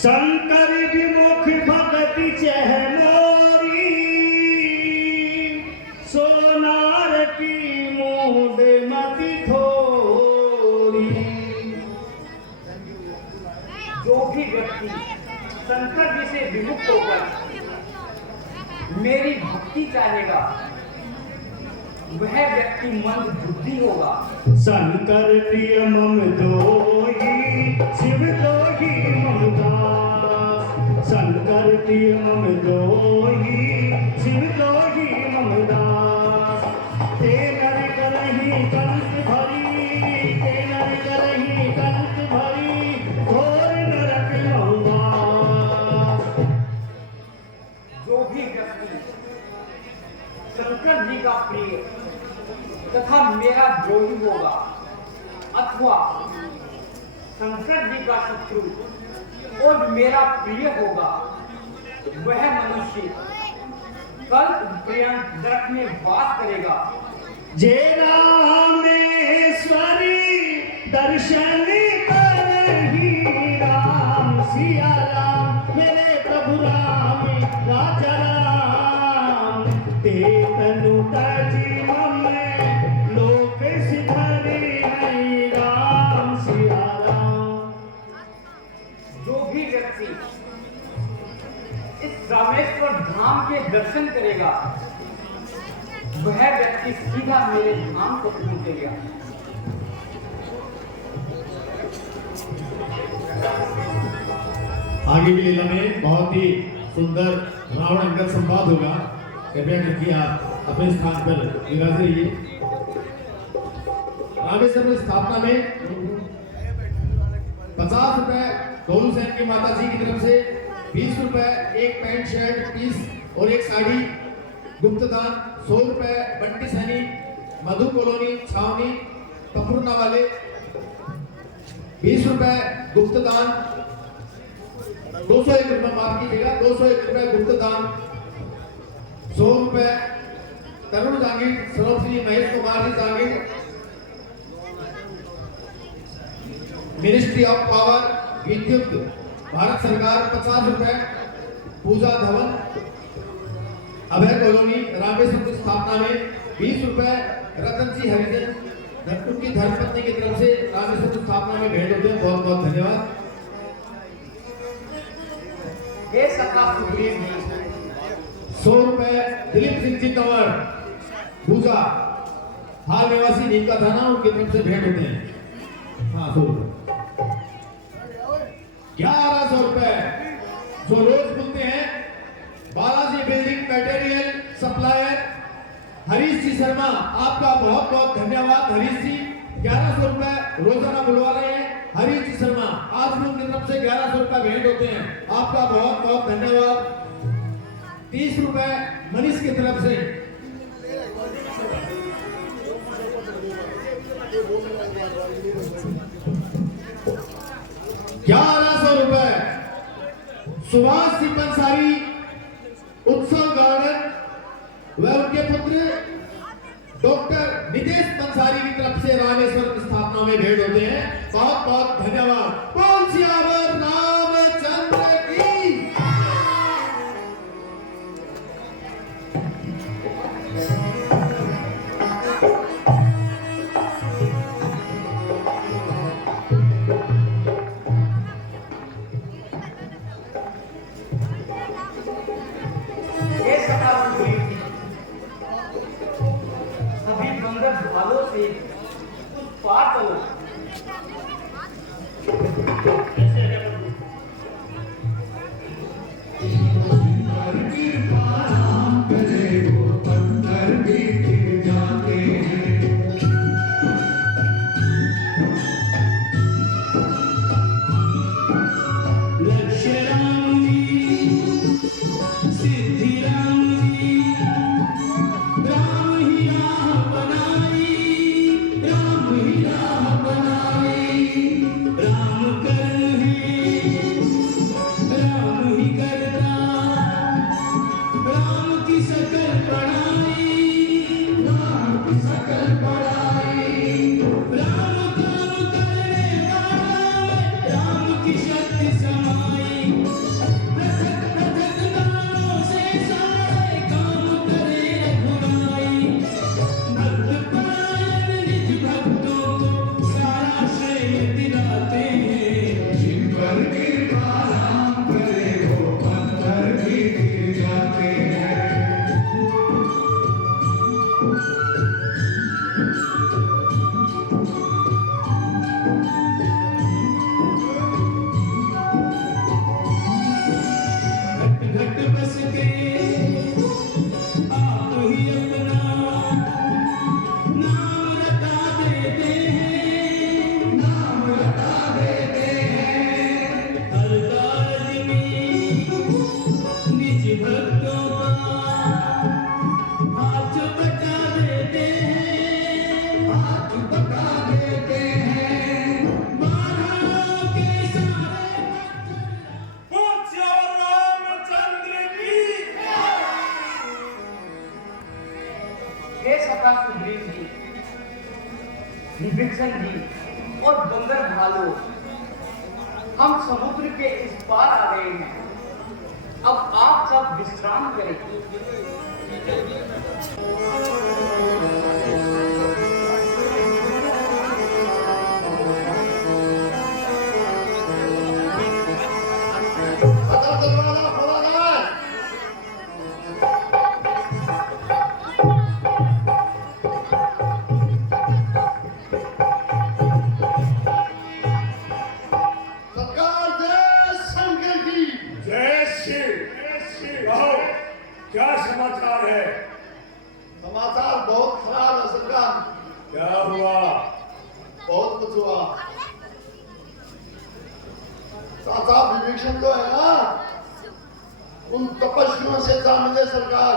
शंकर विमुख भक्ति चहमोरी सोनार की मूड मति थोरी। जो भी व्यक्ति शंकर जी से विमुक्त होकर मेरी भक्ति चाहेगा वह व्यक्ति मंद बुद्धि होगा। शंकर प्रिय मम दोही शिव दोही मम दास। शंकर प्रिय मम दोही शिव दोही मम दास। ते नर करही कंठ भरी, ते नर करही कंठ भरी, घोर नरक लौवास। जो भी व्यक्ति शंकर जी का प्रिय तथा मेरा द्रोही होगा अथवा शंकर जी का शत्रु और मेरा प्रिय होगा वह मनुष्य कल्प पर्यंत नरक में वास करेगा। जे रामेश्वरी दर्शन करही राम सिया राम मेरे प्रभु राम राजा राम। ते तनु तजी मम लोक सिधरी नहीं राम सिया राम। जो भी व्यक्ति इस रामेश्वर धाम के दर्शन करेगा वह व्यक्ति सीधा मेरे धाम को पहुंचेगा। आगे की लीला में बहुत ही सुंदर रावण अंगद संवाद होगा। कृपया करके आप अपने स्थान पर विराज रहिए। रामेश्वर में स्थापना में 50 रुपए दोनों सैन की माता जी की तरफ से, 20 रुपए एक पैंट शर्ट पीस और एक साड़ी गुप्तदान, 100 रुपए बंटी सैनी मधु कॉलोनी छावनी पखरुना वाले, 20 रुपए गुप्तदान, 201 रुपए माफ कीजिएगा, 201 रुपए गुप्तदान, 100 रुपए तरुण जागीर सरोश्री महेश कुमार जी जागीर, मिनिस्ट्री ऑफ पावर विद्युत भारत सरकार 50 रुपए, पूजा धवन अभय कॉलोनी रामेश्वर की स्थापना में 20 रुपए रतन सिंह हरिजन धनपुर की धर्मपत्नी की तरफ से रामेश्वर की स्थापना में भेंट होते हैं। बहुत बहुत धन्यवाद। हे सखा सुग्रीव जी, 100 रुपए दिलीप सिंह जी कंवर पूजा हाल निवासी नीमका थाना उनकी तरफ से भेंट होते हैं। हाँ 100 रुपए। 1100 रुपए जो रोज मिलते हैं Balaji building material supplier Harish ji Sharma, आपका बहुत बहुत धन्यवाद। हरीश जी 1100 रुपए रोजाना बुलवा रहे हैं। हरीश जी शर्मा आज भी उनकी तरफ से 1100 रुपए भेंट होते हैं, आपका बहुत बहुत धन्यवाद। 30 रुपए मनीष की तरफ से, ₹1100 सुभाष सिंह पंसारी उत्सव गार्डन व उनके पुत्र डॉक्टर नितेश पंसारी की तरफ से रामेश्वर की स्थापना में भेंट होते हैं। बहुत बहुत धन्यवाद। बोल सियावर रामचंद्र की। हे सखा सुग्रीव जी, सभी बंदर भालों से कुछ पार करो। की शक्ति समाई, पृथक विभीषण जी और बंदर भालू, हम समुद्र के इस पार आ गए हैं। अब आप सब विश्राम करें। सदर दरवाजा खोला जाए। सरकार जय शंकर की। जय श्री कहो, क्या समाचार है? समाचार बहुत खराब है सरकार। क्या हुआ? बहुत कुछ हुआ। चाचा विभीषण जो है ना, उन तपस्वियों से जा मिले सरकार।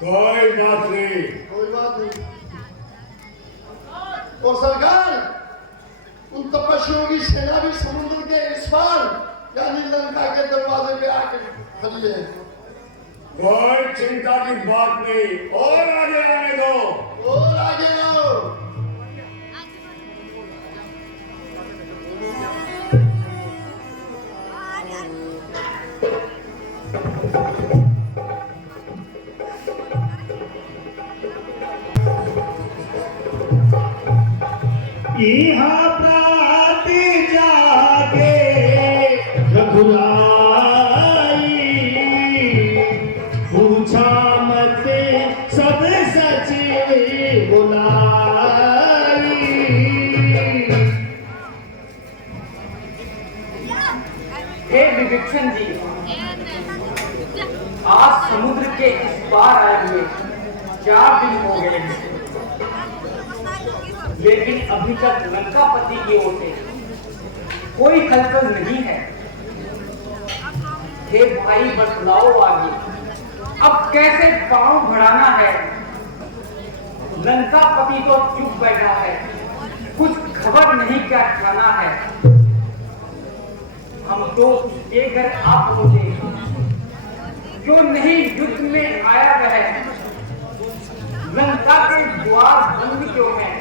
कोई बात नहीं। कोई बात नहीं। और सरकार, उन तपस्वियों की सेना भी समुद्र के इस पार यानी लंका के दरवाजे पे आके खड़ी है। कोई चिंता की बात नहीं, और आगे आने दो। और आगे आओ। यहाँ प्रात जागे रघुराई, पूछा मत सब सचिव बुलाई। हे विभीषण जी, आज समुद्र के इस पार आए हुए 4 दिन हो गए हैं, लेकिन अभी तक लंकापति की ओर से कोई हलचल नहीं है। हे भाई बतलाओ आगे, अब कैसे पांव बढ़ाना है? लंकापति तो चुप बैठा है, कुछ खबर नहीं क्या खाना है। हम तो उसके घर आ पहुंचे, क्यों नहीं युद्ध में आया वह? लंका के द्वार बंद क्यों हैं?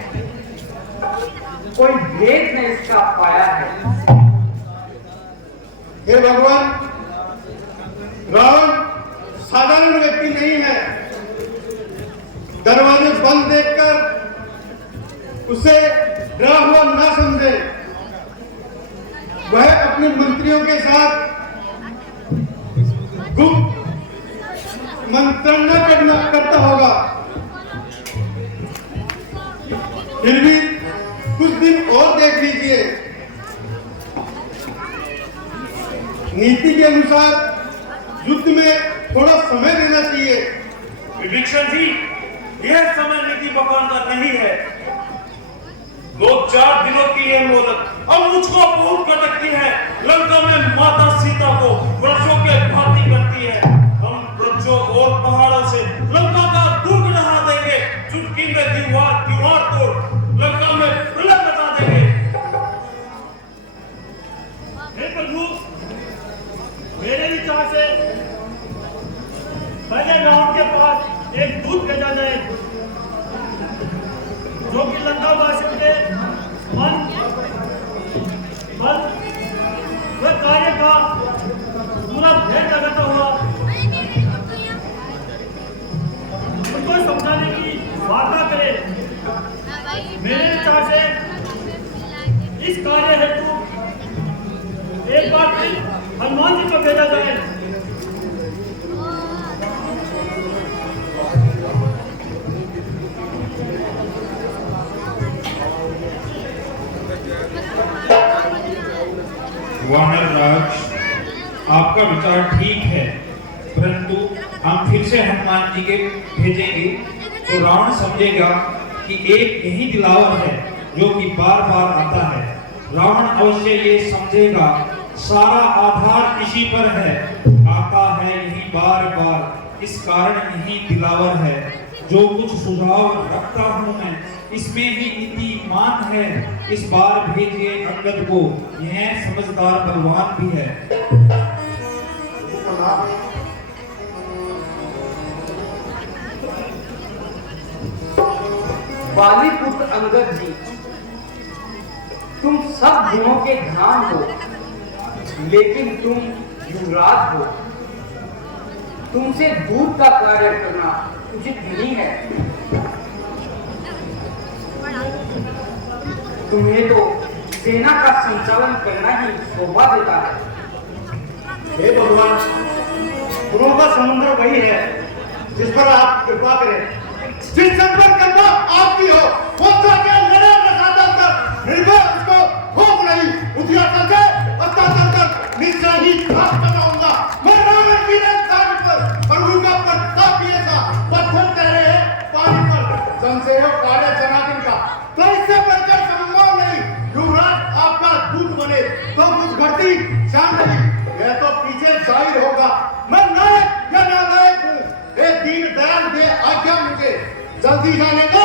कोई भेद न इसका पाया है। हे भगवान, रावण साधारण व्यक्ति नहीं है। दरवाजे बंद देखकर उसे डरा हुआ ना समझे। वह अपने मंत्रियों के साथ गुप्त मंत्रणा करता होगा। फिर भी कुछ दिन और देख लीजिए। नीति के अनुसार युद्ध में थोड़ा समय देना चाहिए। विभीषण जी, यह समय नीति पकड़ने का नहीं है। 2-4 दिनों की यह मोहलत अब मुझको बहुत खटकती है। लंका में माता सीता को वृक्षों के भांति करती है। हम वृक्षों और पहाड़ों से लंका का दुर्ग ढहा देंगे। चुटकी में दीवार तोड़ लंका में प्रलय बता देंगे। हे प्रभु, मेरे विचार से पहले रावण के पास एक दूत भेजा जाए, जो कि लंकावासियों के मन बल व कार्य का पूरा भेद लगाता हुआ उनको समझाने की वार्ता करे। मेरे विचार से इस कार्य हेतु एक बार फिर हनुमान जी को भेजा जाए। वानर राज, आपका विचार ठीक है, परंतु हम फिर से हनुमान जी के भेजेंगे तो रावण समझेगा कि एक यही दिलावर है जो कि बार बार आता है। रावण अवश्य ये समझेगा सारा आधार इसी पर है, आता है यही बार बार, इस कारण यही दिलावर है। जो कुछ सुझाव रखता हूँ मैं, इसमें ही नीतिमान है। इस बार भेजिए अंगद को, यह समझदार बलवान भी है। बाली पुत्र अंगद जी, तुम सब गुणों के धाम हो, लेकिन तुम युवराज हो। तुमसे दूध का कार्य करना उचित नहीं है। तुम्हें तो सेना का संचालन करना ही शोभा देता है। हे भगवान, गुरुओं का समुद्र वही है जिस पर आप कृपा करें। जिस सब पर कृपा आपकी हो, वो तो क्या लड़े प्रसाद कर निर्भय उसको भोग नहीं उठिया करके अत्याचार कर निश्चय ही प्राप्त बनाऊंगा। मैं रावण की स्थान पर और उनका प्रताप ये था पत्थर तेरे हैं पानी पर संशय हो कार्य जनार्दन का, तो इससे बढ़कर संभव नहीं। युवराज आपका दूत बने तो कुछ घटी शाम नहीं, यह तो पीछे जाहिर होगा। मैं नायक या नालायक हूँ, हे दीन दयाल दे आज्ञा मुझे जल्दी जाने को।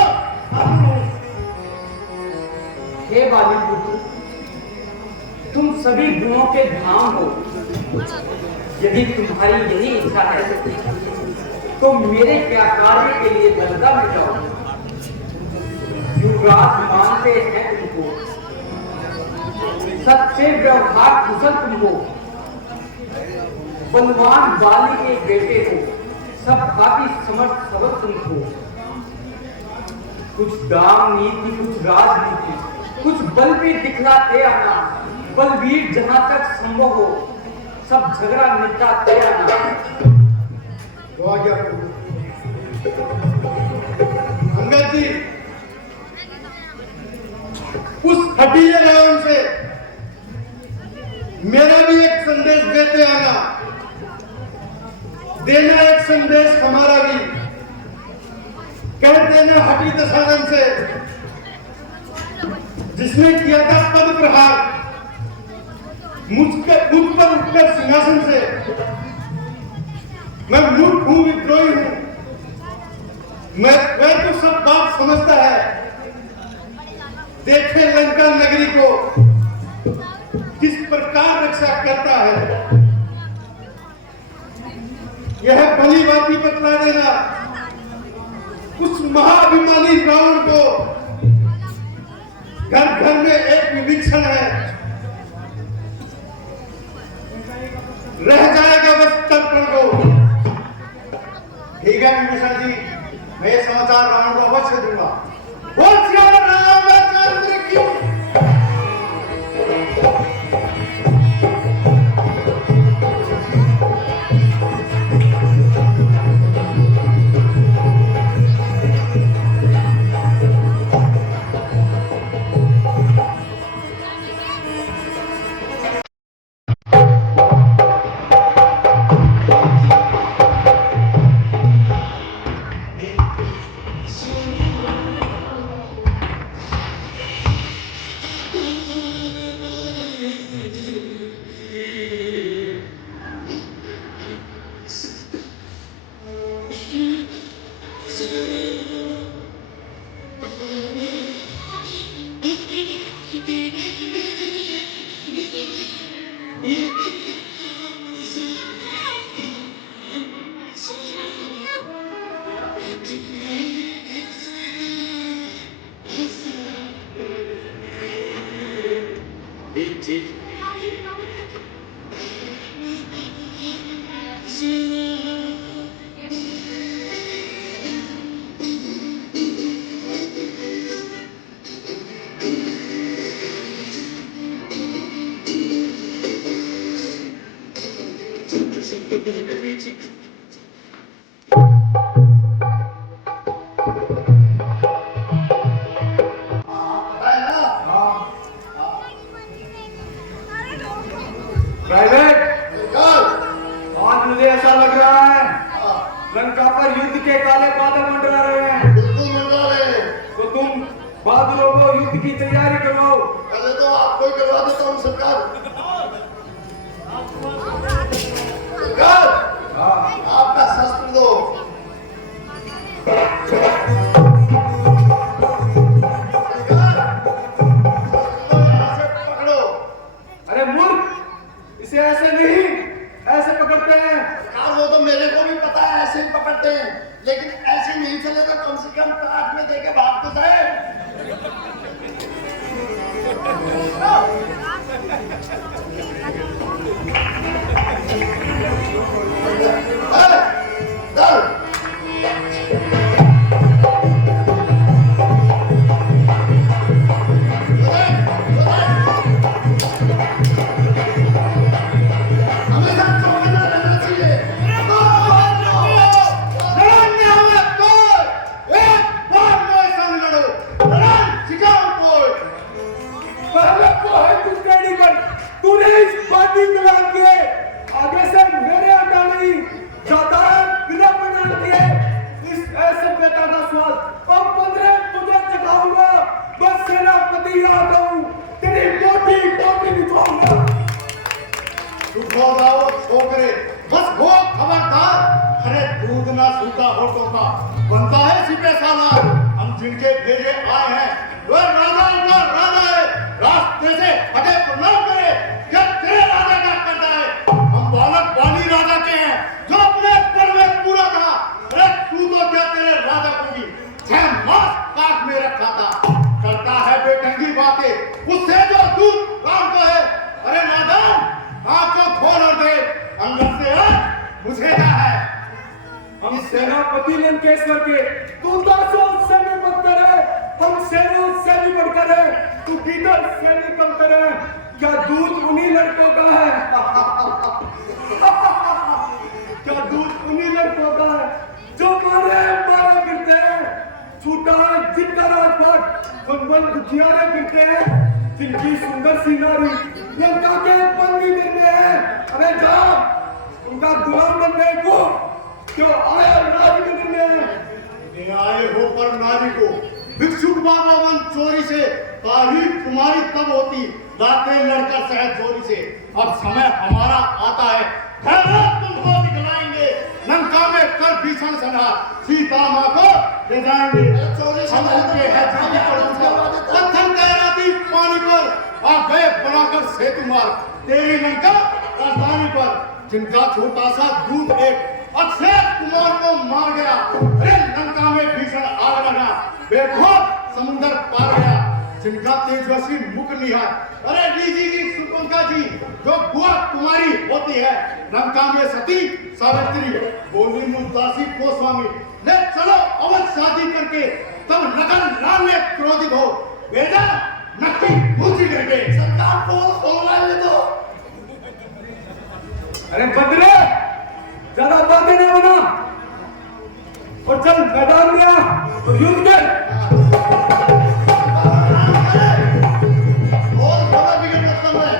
हे बाली पुत्र, तुम सभी गुणों के धाम हो। यदि तुम्हारी यही इच्छा है तो मेरे क्या कार्य के लिए लंका में जाओ। युवराज मानते हैं तुमको, सच्चे व्यवहार कुशल तुम हो, बलवान बाली के बेटे हो, सब भांति समर्थ सबक तुम हो। कुछ दाम नीति, कुछ राजनीति, कुछ बल भी दिखलाते आना। बलवीर जहां तक संभव हो सब झगड़ा निपटाते आना। अंगद जी, उस हटीले रावण से मेरा भी एक संदेश देते आना, देना एक संदेश हमारा भी। कह देना हटी दशानन से जिसने किया था पद प्रहार मुझ पर उठकर सिंहासन से, मैं मूर्ख हूं, विद्रोही हूं। मैं तो सब बात समझता है। देखे लंका नगरी को किस प्रकार रक्षा करता है। यह भली बात बतला देना उस महाअभिमानी रावण को घर घर में एक विभीषण है, रह जाएगा बस तर्पण को। ठीक है विभीषण जी, मैं ये समाचार रावण को अवश्य दूंगा। बोल श्री रामचंद्र की। प्राइवेट, आज मुझे ऐसा लग रहा है लंका पर युद्ध के काले बादल मंडरा रहे हैं। बिल्कुल मंडरा रहे हैं। तो तुम बहादुरों को युद्ध की तैयारी करवाओ। पहले तो आपको ही करवा देता हूँ सरकार। सरकार, आपका शस्त्र दो। अरे मूर्ख, इसे ऐसे नहीं, ऐसे पकड़ पकड़ते हैं। सरकार वो तो मेरे को भी पता है, ऐसे ही पकड़ते हैं, लेकिन ऐसे नहीं चले तो कम से कम काट में देके भाग तो जाए। तूने इस बाती कला के आगे से मेरे आटा नहीं जाता है बिना बना के इस ऐसे बेटा का स्वाद अब 15 तुझे चखाऊंगा, बस सेनापति याद हूँ तेरी मोटी मोटी निकालूंगा। उठो जाओ छोकरे, बस हो खबरदार। अरे दूध ना सूखा होठों का बनता है सिपे सालार। हम जिनके भेजे आए हैं वो राजा का राजा है, रास्ते से हटे प्रणाम करे। क्या तेरे राजा का करता है? हम बालक बाली राजा के हैं जो अपने पर में पूरा था। अरे तू तो क्या तेरे राजा को भी 6 मास काट में रखा था। करता है बेढंगी बातें, उससे जो दूध काम को है। अरे नादान आंखों खोल और दे, अंदर से मुझे क्या है? हम सेनापति लंकेश्वर के, तू दासों से भी बढ़कर है, हम सेनों से भी बढ़कर है, तू किधर से भी कमतर है। क्या दूध उन्हीं लड़कों का है? क्या दूध उन्हीं लड़कों का है जो मारे मारे फिरते हैं, छूटा है जिनका राजपाट, बन दुखियारे फिरते हैं, जिनकी सुंदर सी नारी लंका के बंदी में है। अरे जा उनका गुलाम बनने को क्यों आया राजमंदिर में? आए हो पर नारी को भिक्षुक बाबा मन चोरी से, तारीफ तुम्हारी तब होती लाते लड़कर शहर चोरी से। अब समय हमारा आता है, तुमको दिखलाएंगे लंका में कर भीषण संहार, सीता माँ को ले जाएंगे। हम उनके हैं पत्थर तैराती पानी पर आ गए बनाकर सेतु मार्ग, तेरी लंका राजधानी पर। जिनका छोटा सा दूध एक अक्षय कुमार को मार गया, अरे लंका में भीषण आग लगा, बेखौफ समुद्र पार गया। जिनका तेजस्वी मुख निहार, अरे लीजी की सुपंखा जी जो बुआ तुम्हारी होती है। लंका में सती सावित्री बोली मुदासी गोस्वामी, ले चलो अवध शादी करके, तब नगर लाल में क्रोधित हो बेजा नक्की पूछी करके। सरकार को सोना ले दो। अरे बदले ज्यादा बातें ना बना और चल मैदान में आ और युद्ध कर। और बड़ा बिगड़ खत्म है।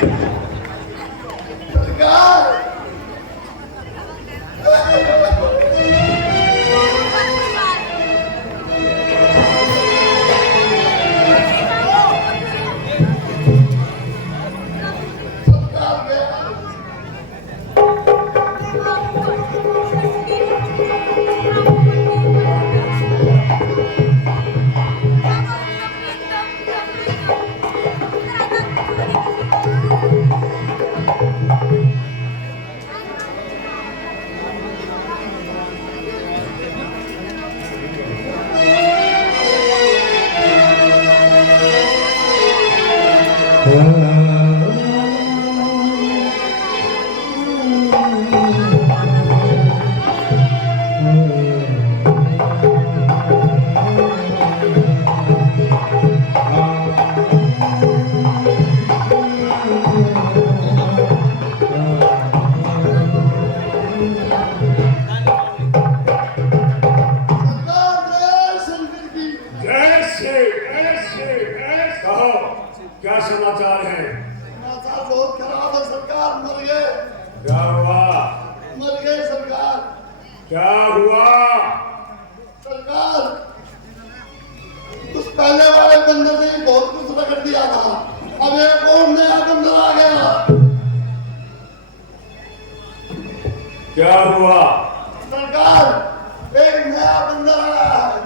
सरकार क्या समाचार है? समाचार बहुत खराब है सरकार। मर गए। क्या हुआ? मर गए सरकार। क्या हुआ? सरकार उस पहले वाले बंदर ने बहुत कुछ रगड़ दिया था, अब एक और नया बंदर आ गया। क्या हुआ? सरकार एक नया बंदर आया है,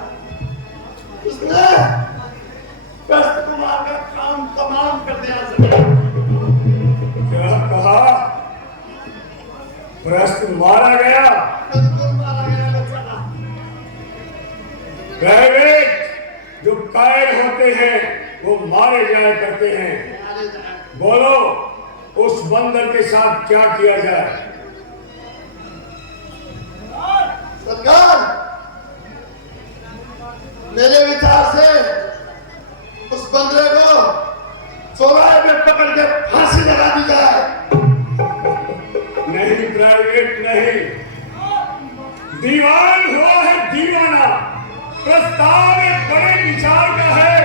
उसने प्रस्त कुमार का काम तमाम कर दिया सरकार। क्या कहा? प्रस्त मारा गया? बिल्कुल मारा गया बेचारा। प्राइवेट जो कायर होते हैं वो मारे जाया करते हैं। बोलो उस बंदर के साथ क्या किया जाए? सरकार मेरे विचार से उस बंदरे को चौराहे में पकड़ के फांसी लगा दी जाए। नहीं प्राइवेट नहीं, दीवान हुआ है दीवाना। प्रस्ताव एक बड़े विचार का है,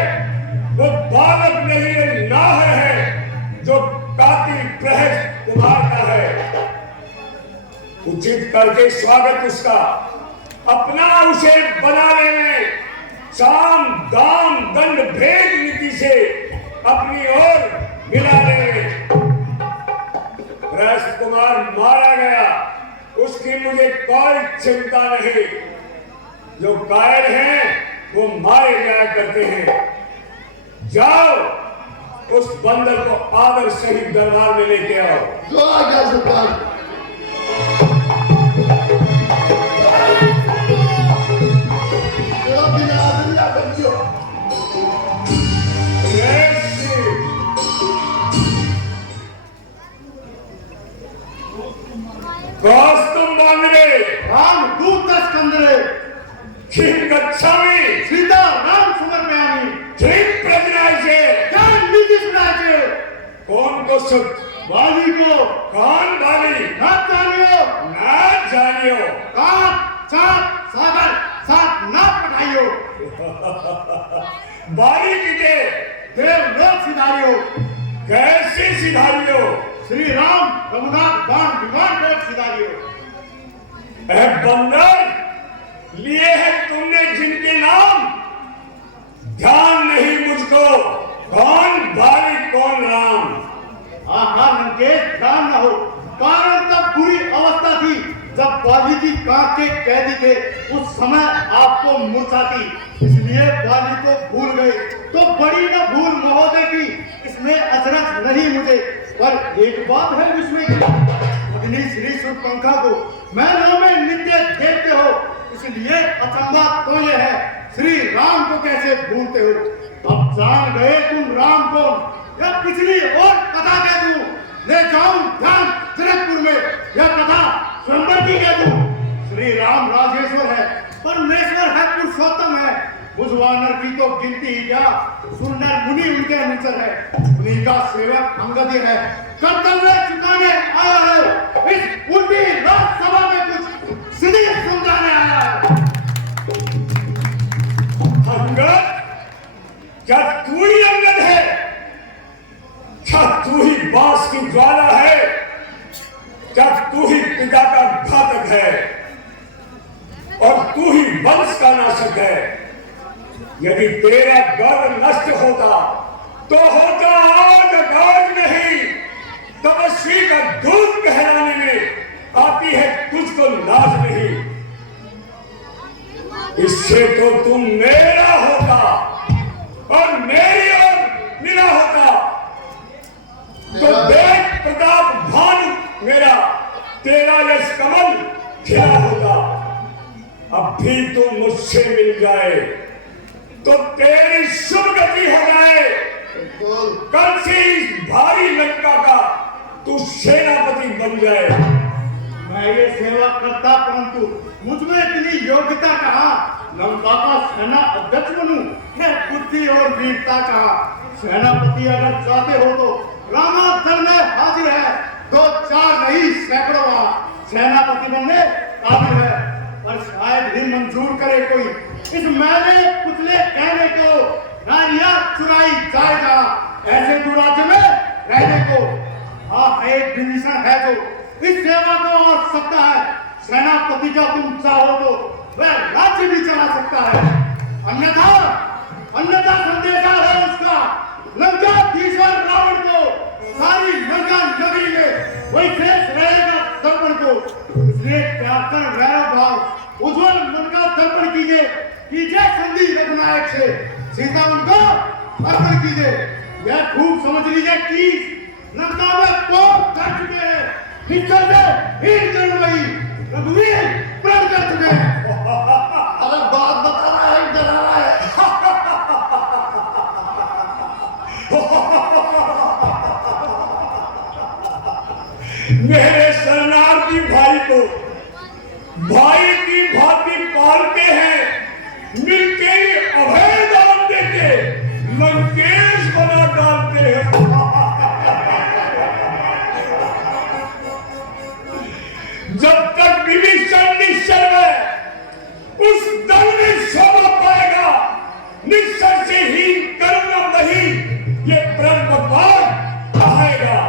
वो बालक नहीं है, नाहर है जो कातिल प्रहस्त कुमार का है। उचित करके स्वागत उसका, अपना उसे बनाने में साम दाम दंड भेद नीति से अपनी ओर मिला ले। प्रहस्त कुमार मारा गया, उसकी मुझे कोई चिंता नहीं। जो कायर हैं वो मारे जाया करते हैं। जाओ उस बंदर को आदर सहित दरबार में लेके आओ। जो आ गया सरकार। कौस्तुम बांधे राम दूत दस कंदरे किम गच्छामि सीता राम समर्पयामि किम प्रजनाय ज्ञान निधि सुनाचे कौन को सुख वाली को कौन वाली न जानियो न जानियो काट चाट सागर साथ न पठाइयो बाली किते देव लोक सिधारियो कैसे सिधारियो श्री राम रघुनाथ बाण विमान लोक सिधारियो। ऐ बंदर लिए हैं तुमने जिनके नाम, ध्यान नहीं मुझको कौन बाली कौन राम। हाँ लंकेश ध्यान न हो, कारण तब बुरी अवस्था थी जब बाली की कांट के कैदी थे, उस समय आपको मूर्छा थी, इसलिए बाली को भूल गए। तो बड़ी न भूल महोदय की, इसमें अचरज नहीं मुझे, पर एक बात है विस्मय की, अग्नि श्री शूर्पणखा को महलों में नित्य देखते हो, इसलिए अचंभा तो ये है श्री राम को कैसे भूलते हो। अब जान गए तुम राम को, या पिछली और कथा कह दूं, ले जाऊं ध्यान जनकपुर में, यह कथा स्वयंवर की कह दूं। श्री राम राजेश्वर है, परमेश्वर है, पुरुषोत्तम है, बुझवानर की तो गिनती ही क्या, सुरनर मुनि उनके अनुचर है, उन्हीं का सेवक अंगद है, कर्तव्य चुकाने आया है, इस उल्टी राज्यसभा में कुछ सीधी समझाने आया है। अंगद, क्या तू ही अंगद है? क्या तू ही बांस की ज्वाला है? क्या तू ही पिता का घातक है और तू ही वंश का नाशक है? यदि तेरा गर्व नष्ट होता तो होता आज नहीं, तपस्वी का दूध कहलाने में आती है तुझको लाज नहीं। इससे तो तुम मेरा होता और मेरी ओर मिला होता तो देख प्रताप भानु मेरा तेरा यश कमल खिला होता। अब भी तुम मुझसे मिल जाए तो तेरी शुभ गति हो जाए। कल से इस भारी लंका का तू सेनापति बन जाए। मैं ये सेवा करता, परंतु मुझ में इतनी योग्यता कहाँ लंका का सेना अध्यक्ष बनूं? मैं बुद्धि और वीरता कहाँ? सेनापति अगर चाहते हो तो रामाधन में हाजिर है, 2-4 नहीं सैकड़ों सेनापति बनने काबिल है। पर शायद ही मंजूर करे कोई इस मैंने पुतले कहने को, नारियां चुराई जाएगा ऐसे राज्य में रहने को। हाँ, एक विभीषण है जो इस सेवा को आ सकता है। सेनापति का तुम चाहो तो वह राज्य भी चला सकता है। अन्यथा संदेशा है उसका लंकाधीश्वर रावण को, सारी लंका नगरी में वही शेष रहेगा दर्पण को। इसलिए त्याग कर वैरव भाव उज्ज्वल मन का दर्पण कीजिए संधि रघुनायक से, सीता उनको अर्पण कीजिए। यह खूब समझ लीजिए कि लंका में कौन कर चुके हैं, हिस्सा में हीर जन्मई रघुवीर प्रण कर चुके हैं। अरे बात बता रहा है, डरा रहा है। मेरे शरणार्थी भाई को भाई की भांति पालते हैं, मिलके ही अभय दान देते, लंकेश बना डालते हैं। जब तक विभीषण निश्चल है उस दल में शोभा पाएगा, निश्चल से ही करुणा नहीं ये ब्रह्मवाद कहेगा।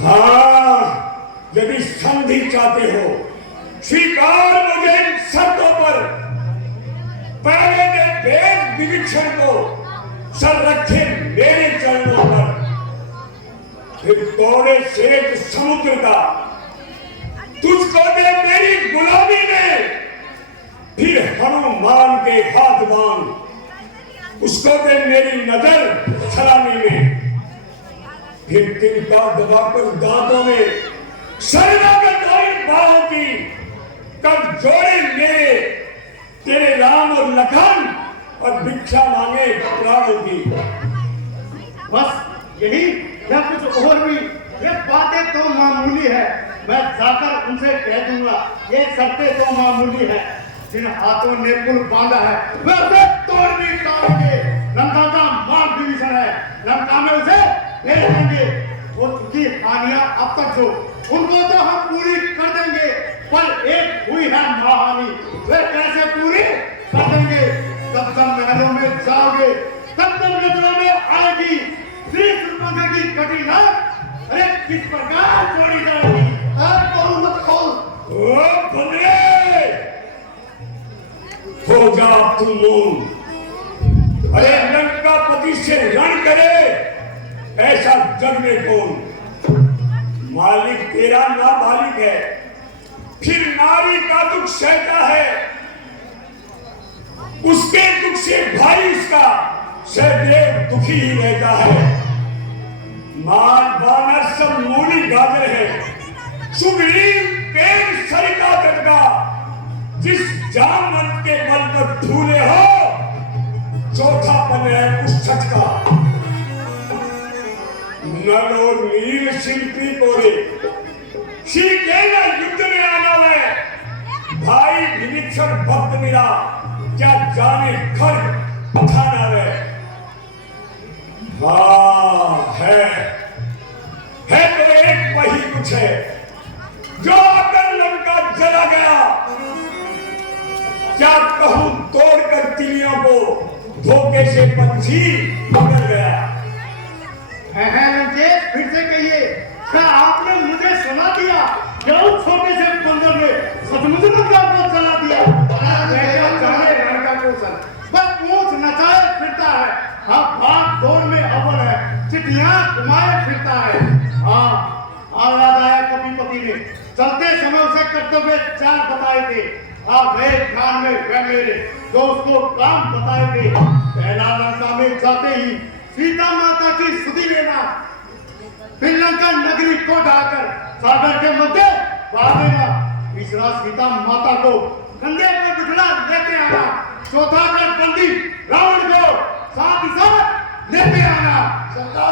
हाँ, यदि संधि चाहते हो स्वीकार मुझे इन शर्तों पर। पहले दे वेद विभीषण को सर रखे मेरे चरणों पर, फिर तोड़े श्वेत समुद्र का तुझको दे मेरी गुलामी में, फिर हनुमान के हाथ बांध उसको दे मेरी नजर सलामी में, फिर तिनका दबाकर दांतों में शरणागत और बाहों की तब जोड़े मेरे तेरे राम और लखन और भिक्षा मांगे प्राणों की। बस यही या कुछ और भी? ये बातें तो मामूली है, मैं जाकर उनसे कह दूंगा। ये शर्तें तो मामूली है, जिन हाथों ने पुल बांधा है वे उसे तोड़ नहीं पाएंगे। लंका का मार्ग विभीषण है, लंका में उसे भेज देंगे। वो की हानियां अब तक जो उनको तो हम पूरी कर देंगे, पर एक हुई है महाहानि, वे कैसे पूरी कर देंगे? तब जब महलों में जाओगे तब नजरों में आएगी श्री सुरपंखा की कठिन। अरे किस प्रकार जोड़ी जाएगी? खोल मत खोल। ओ बंदरे, हो जा तुम लोग। अरे लंकापति से रण करे ऐसा जग में कौन? मालिक तेरा नाबालिग है, फिर नारी का दुख सहता है, उसके दुख से भाई उसका सदैव दुखी ही रहता है। मार बानर सब मूली गाजर है, सुग्रीव पेड़ सरिता तट का, जिस जामवंत के बल पर फूले हो चौथा पन है उस सच का। नल और नील शिल्पी कोरे सीखे ना युद्ध में आना है, भाई विभीषण भक्त मेरा क्या जाने खर खाना है। हाँ है तो एक वही कुछ है जो आकर लंका जला गया। क्या कहूं तोड़कर तिलियों को धोखे से पंछी पकड़ गया। हाँ भाग दौड़ में अव्वल है, चिट्ठियां घुमाए फिरता है। हाँ याद आया कविपति ने चलते समय उसे कर्तव्य 4 बताए थे। गए ध्यान में वह मेरे जो उसको काम बताए थे। पहला लंका में जाते ही सीता माता की सुधि लेना, फिर लंका नगरी को ढाकर सागर के मध्य पा देना, तीसरा सीता माता को कंधे पर बिठा लेते आना, चौथा कर बंदी रावण को साथ ही साथ लेते आना।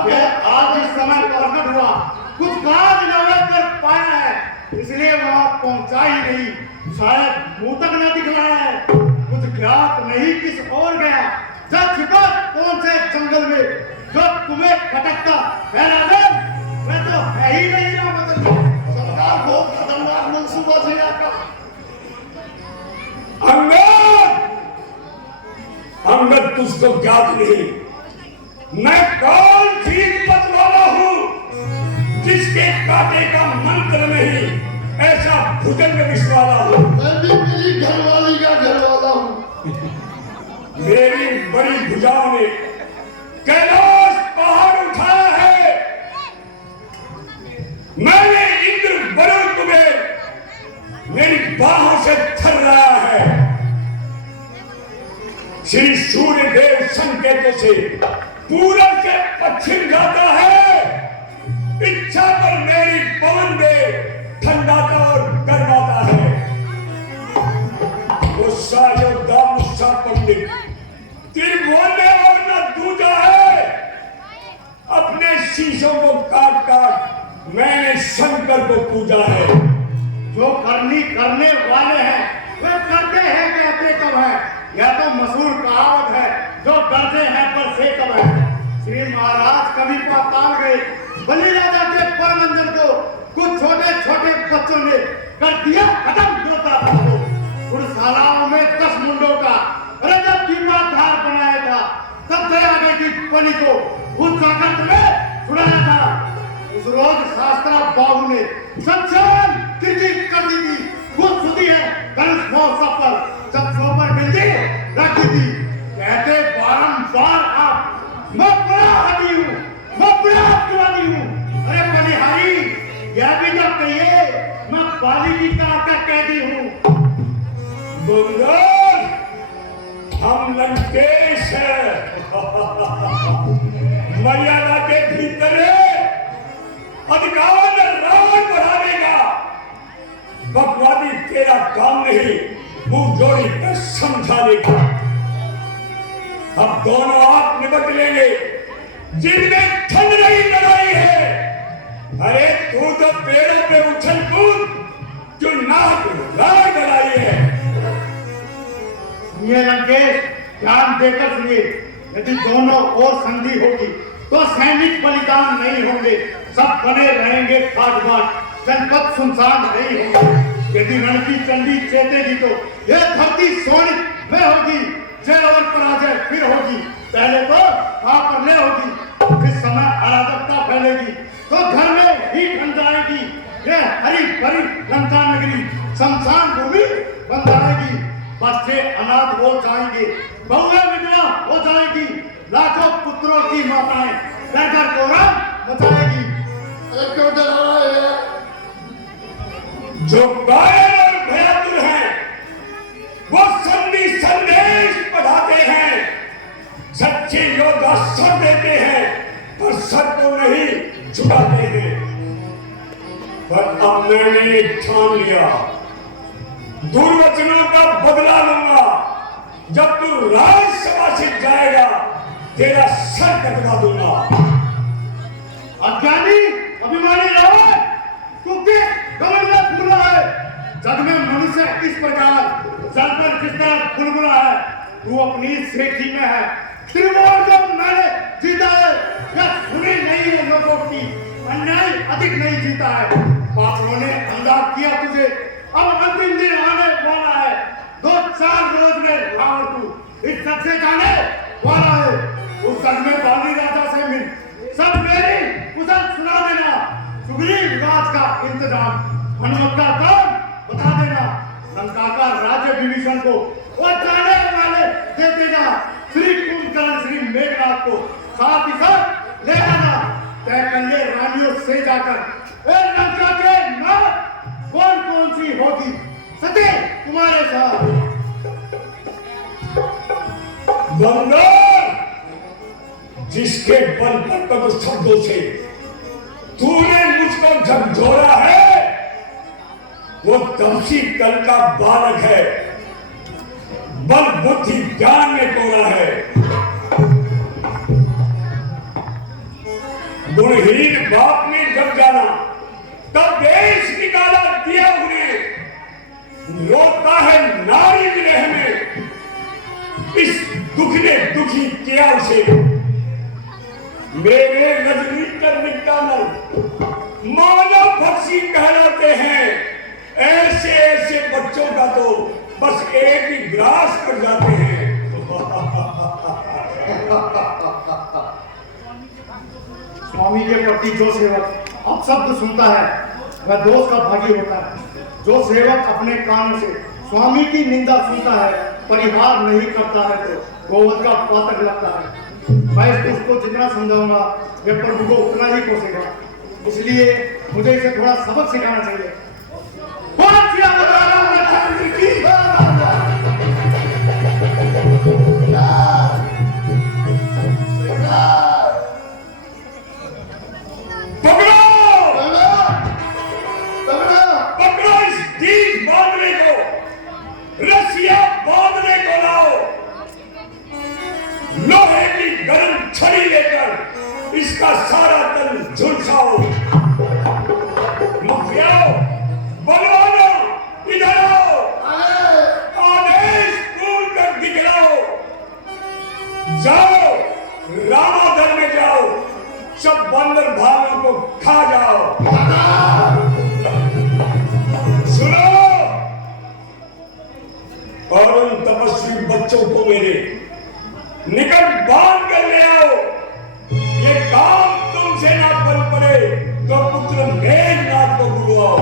ये आज इस समय प्रकट हुआ, कुछ काज न कर पाया है, इसलिए वहां पहुंचा ही नहीं। शायद मुंह तक न दिखलाया है, कुछ ज्ञात नहीं किस और गया, जब छिपा कौन से जंगल में, जो तुम्हें खटकता है राजन, मैं तो है ही नहीं रहा। मतलब सरकार बहुत खतरनाक मंसूबा से आपका। अंगद तुझको ज्ञात नहीं, मैं कौन सी हिम्मत वाला हूँ जिसके कांटे का मंत्र नहीं, ऐसा भुजंग विष वाला हूँ। मैं भी मेरी घरवाली का घरवाला हूँ। मेरी बड़ी भुजाओं ने कैलाश पहाड़ उठाया है, मैंने इंद्र वरुण तुम्हें मेरी बाहों से थर रहा है। श्री सूर्य देव संकेतों से पूरब से पश्चिम जाता है, इच्छा पर मेरी पवन देव ठंडाता और गर्माता है। गुस्सा योद्धा मुस्सा पंडित त्रिभुवन में और न दूजा है, अपने शीशों को काट काट मैंने शंकर को पूजा है। जो करनी करने वाले हैं वे करते हैं, कहते कब है, यह तो मशहूर कहावत है, जो डरते हैं पर से कब है। श्री महाराज कभी पाताल गए, बलि राजा के परमंजन को कुछ छोटे छोटे बच्चों ने कर दिया खत्म जोता था। गुड़शालाओं में 10 मुंडों का रजत दीपाधार बनाया था, तब से आगे की बलि को उस जाकर तुम्हें छुड़ाया था। उस रोज शास्त्रा बाबू ने संचालन क्रिकेट कर दी थी, वो सुधी है धनुष महोत्सव पर जब सोपर बिल्दी रख दी थी। कहते बारंबार आप मैं बड़ा हटी हूँ, मैं बड़ा अपराधी हूँ। अरे बलिहारी यह भी जब कहिए मैं बाली जी का आका कैदी हूँ। बंदर हम लंकेश है, मर्यादा के भीतर अधिकार रावण बढ़ा देगा। बकवादी तेरा काम नहीं, मुंह जोड़ी कर समझा देगा। अब दोनों आप निपट लेंगे जिनमें ठंड नहीं लड़ाई है। अरे तू तो पेड़ों पे उछल कूद, जो नाक राग लड़ाई है। ये लंकेश ध्यान देकर सुनिए, यदि दोनों ओर संधि होगी तो सैनिक बलिदान नहीं होंगे, सब बने रहेंगे बाट बाट, जनपद सुनसान नहीं होंगे। यदि रण की चंडी चेतेगी तो यह धरती सोनित में होगी, जय और पराजय फिर होगी। पहले तो ले होगी, फिर समय अराजकता फैलेगी तो घर में ही बन जाएगी। यह हरी भरी लंका नगरी शमशान भूमि बन जाएगी। बच्चे अनाथ हो जाएंगे, बहुएं विधवा हो जाएगी, लाखों पुत्रों की माताएं डर कोहराम मचाएगी। अरे क्यों डरा रहे हैं? जो कायर और भयातुर हैं, वो संधि संदेश पढ़ाते हैं। सच्चे योद्धा सर देते हैं पर सर को नहीं झुकाते हैं। पर अब मैंने ठान लिया, दुर्वचनों का बदला लूंगा। जब तू राजसभा से जाएगा तेरा सर कटवा दूंगा। अज्ञानी अभिमानी रावण, तुझे कमल में फूला है। जग में मनुष्य इस प्रकार जल पर जिस तरह बुलबुला है, तू अपनी सेठी में है। त्रिभुवन को मैंने जीता है, यह सुनी नहीं है लोगों की, अन्याय अधिक नहीं जीता है। पापियों ने अंधा किया तुझे, अब अंतिम दिन आने वाला है। 2-4 रोज में रावण तू इस जग से जाने वाला है। उस जग में बाली राजा से मिल, सब मेरी उसे सुना देना। सुग्रीव राज का इंतजाम, हनुमत का काम बता देना। लंका का राज्य विभीषण को और जाने वाले दे देना। श्री कुंभकर्ण श्री मेघनाथ को जाकर ए लंका के नाम कौन कौन सी होगी सती तुम्हारे साथ। बंदर, जिसके बल पर तब शब्दों से तूने मुझको झकझोरा है, वो तमसी कल का बालक है, बल बुद्धि ज्ञान में तोड़ा है। गुणहीन बाप ने जब जाना तब देश निकाला दिया उन्हें, रोता है नारी विरह में, इस दुख ने दुखी किया उसे। मेरे रजनी करने का नल मानव भक्षी कहलाते हैं, ऐसे ऐसे बच्चों का तो बस एक ही ग्रास कर जाते हैं। स्वामी के प्रति जो सेवक अपशब्द सुनता है वह दोष का भागी होता है। जो सेवक अपने कानों से स्वामी की निंदा सुनता है, परिहार नहीं करता है, तो गोवध का पातक लगता है। मैं इस दुष्ट को जितना समझाऊंगा वह प्रभु को उतना ही कोसेगा, इसलिए मुझे इसे थोड़ा सबक सिखाना चाहिए। रस्सियां बांधने को लाओ, लोहे की गर्म छड़ी लेकर इसका सारा तन झुलसाओ। मुखियाओ, बलवानों, इधर आओ, आदेश पूर्ण कर दिखलाओ। जाओ, रामाधर में जाओ, सब बंदर भालों को खा जाओ। सुनो, और उन तपस्वी बच्चों को मेरे निकट बांध कर ले आओ। ये काम तुमसे ना बन पड़े तो पुत्र मेघनाथ को बुलवाओ।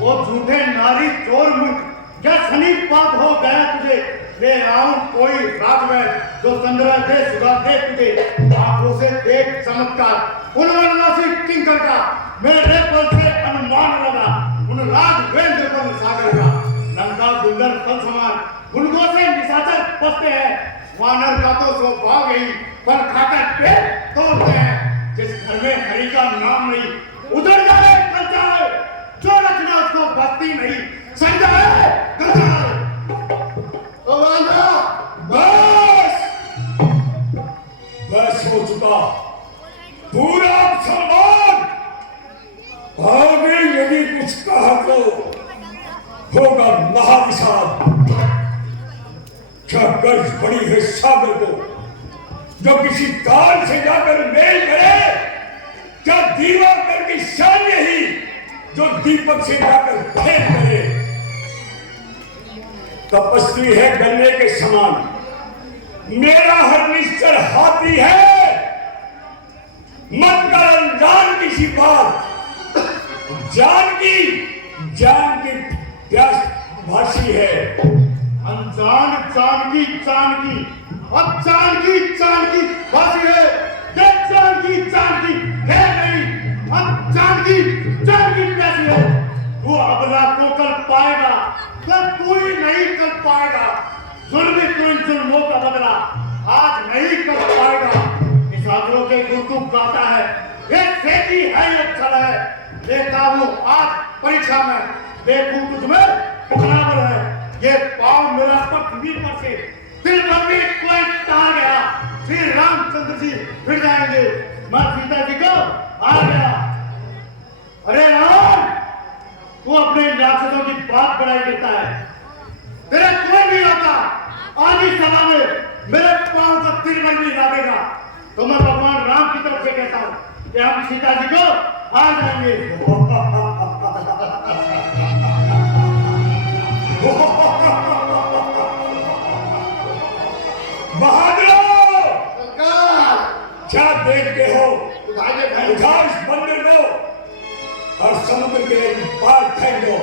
वो झूठे नारी चोर मुख, क्या शनि पाप हो गया तुझे? ले आऊं कोई राजवैद जो चंद्र दे सुधा दे तुझे, आंखों से देख चमत्कार उन वनवासी किंकर का, मेरे पर से अनुमान लगा उन राजवेंद्र पर सागर का। लंका दुर्गम फल समान, उनको से निशाचर बसते हैं, वानर का तो स्वभाव ही फल खाकर पेट तोड़ते हैं। जिस घर में हरि का नाम नहीं, उधर जाए कर जाए, जो रचना उसको भक्ति नहीं, सड़ जाए कर जाए। बस हो चुका, पूरा सम्मान। आगे यदि कुछ कहा तो होगा महाविशाल। क्या गर्ज पड़ी है सागर को जो किसी ताल से जाकर मेल करे? क्या दीवाकर की शान यही जो दीपक से जाकर खेल करे? तपस्वी है गन्ने के समान, मेरा हर निश्चर हाथी है। मत कर अनजान किसी बात, जान की प्यास भाषी है। अनजान चांद की अब चांद की भाषी है। देख चांद की है नहीं, अब चांद की प्यासी है। तू अबला को कर पाएगा तो तू ही नहीं कर पाएगा। जुल्म तू इन जुल्मों का बदला आज नहीं कर पाएगा। निशाचरों के गुरु गाता है, ये खेती है, ये छल है। देखता हूँ आज परीक्षा में, देखूं तुझमें कितना बल है। ये पांव मेरा पृथ्वी पर से दिल पर भी कोई तार गया, श्री रामचंद्र जी फिर जाएंगे, मैं सीता जी को आ गया। अरे राम, तू अपने राक्षसों की बात बढ़ाई देता है, तेरे कोई नहीं होता। आज ही सभा में मेरे पांव का तिरमल भी लागेगा तो मैं भगवान राम की तरफ से कहता हूँ कि हम सीता जी को आ जाएंगे। बहादुर, क्या देखते हो? उठाओ इस बंदर को और समुद्र के पार फेंक दो।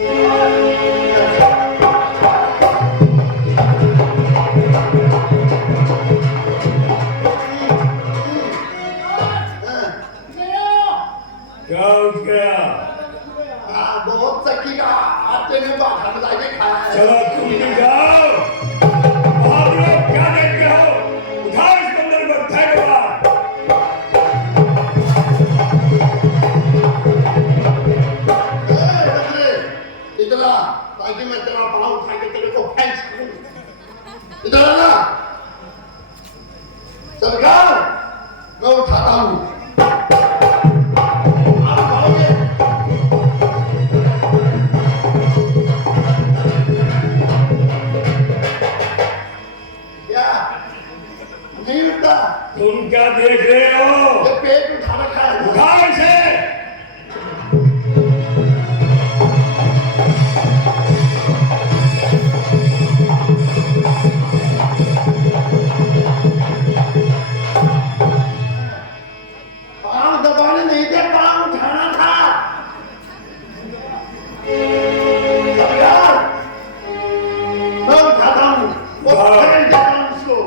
क्या उठ गया? बहुत चक्की का आटे में बाहर मिला के खाया है। चलो तुम भी जाओ। आप लोग क्या देखते हो? उठाओ इस बंदर को, फेंको बाहर। इधर आ, ताकि मैं तेरा पाँव उठा के तेरे को फेंक सकूं। इधर आना। सरकार, मैं उठाता हूँ। आप उठाओगे? क्या? नहीं उठता? तुम क्या देख रहे हो? ये पेट उठा रखा है। उठाओ इसे। पाँव दबाने नहीं थे, पाँव उठाना था। सरकार, मैं उठाता हूँ। वो फेंक देता हूँ उसको।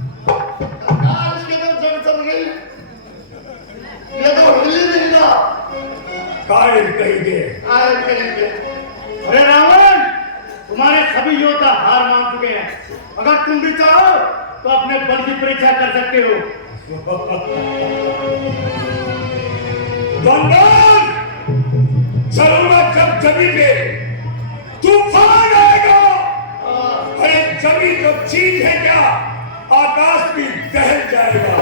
सरकार, इसके तो जड़ चल गई। ये तो हिल ही नहीं रहा। कायर कहेंगे। आए करेंगे। अरे रावण, तुम्हारे सभी योद्धा हार मान चुके हैं। अगर तुम भी चाहो तो अपने बल की परीक्षा कर सकते हो। बंदर, चलूंगा जब जमीन पे तूफान आएगा। अरे जमीन तो चीज है क्या, आकाश भी दहल जाएगा।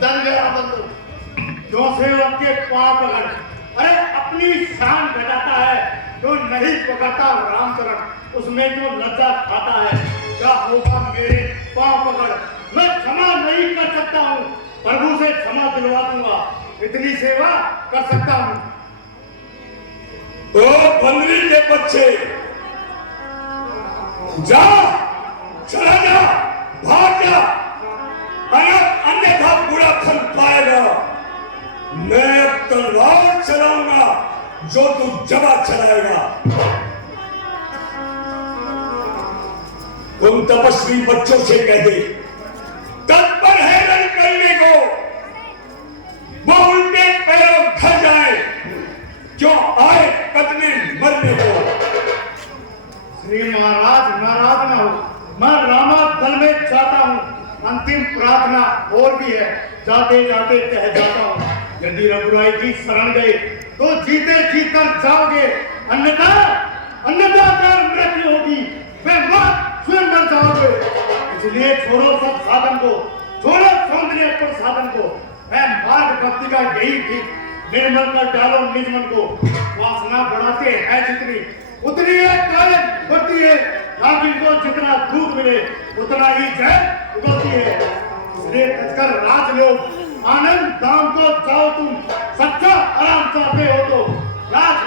डर गया बंदर। जो सेवक के पांव पकड़, अरे अपनी शान घटाता है, जो नहीं पकड़ता रामचरण, उसमें जो लज्जा खाता है। क्या होगा मेरे पांव पकड़? मैं क्षमा नहीं कर सकता हूँ, प्रभु से क्षमा दिलवा दूंगा। इतनी सेवा कर सकता हूँ। ओ बंदरी के बच्चे, जा, चला जा, भाग जा, अन्यथा बुरा फल पाएगा। मैं अब तलवार चलाऊंगा जो तू जबा चलाएगा। तुम तपस्वी बच्चों से कह दे, तत्पर है रण करने को, वो उल्टे पैरों घर जाए, क्यों आए कदमे मरने को। श्री महाराज नाराज न हो, मैं रामा दल में जाता हूँ। अंतिम प्रार्थना और भी है, जाते जाते कह जाता हूँ, यदि रघुराई जी शरण गए तो जीते जी कर जाओगे, अन्यथा कर मृत्यु होगी, मैं मत स्वयं मर जाओगे। इसलिए छोड़ो सब साधन को, छोड़ो सौंदर्य पर साधन को। मैं मार्ग भक्ति का यही थी, निर्मल कर डालो निज मन को। वासना बढ़ाते हैं जितनी, उतनी एक कायम बढ़ती है। नागिन को जितना दूध मिले उतना ही जय उगलती है। इसलिए तजकर राज लो, आनंद धाम को जाओ तुम, सच्चा आराम चाहते हो तो राज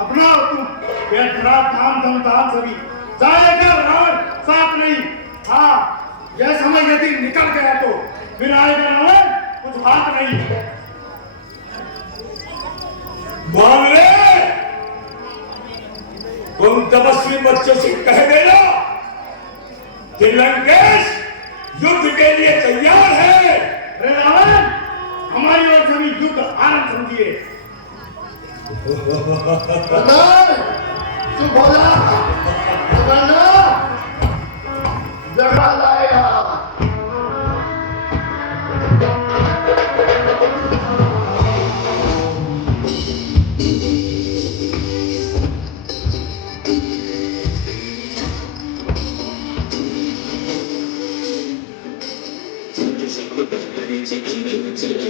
अपनाओ तुम। बेहतरा धाम धमधाम सभी जाएगा रावण साथ नहीं। हाँ, यह समय यदि निकल गया तो फिर आएगा रावण कुछ बात नहीं। मान ले, तुम तपस्वी बच्चों से कह देना कि लंकेश युद्ध के लिए तैयार है। अरे रावण, हमारी ओर से भी युद्ध आरंभ समझिए। बंदर, चुप हो जा। बंदर, जगा लाएगा। Thank you.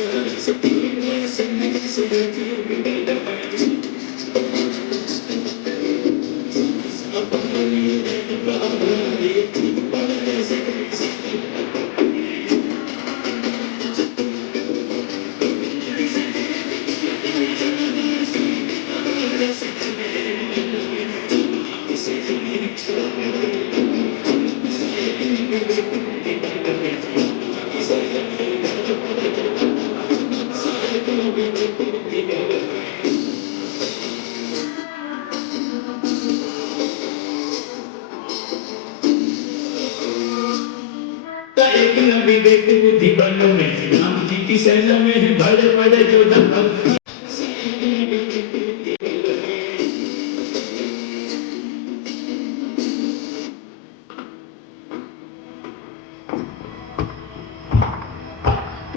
एक लंबी देखू दीवान में राम जी की सेना में बड़े बड़े जो दंगल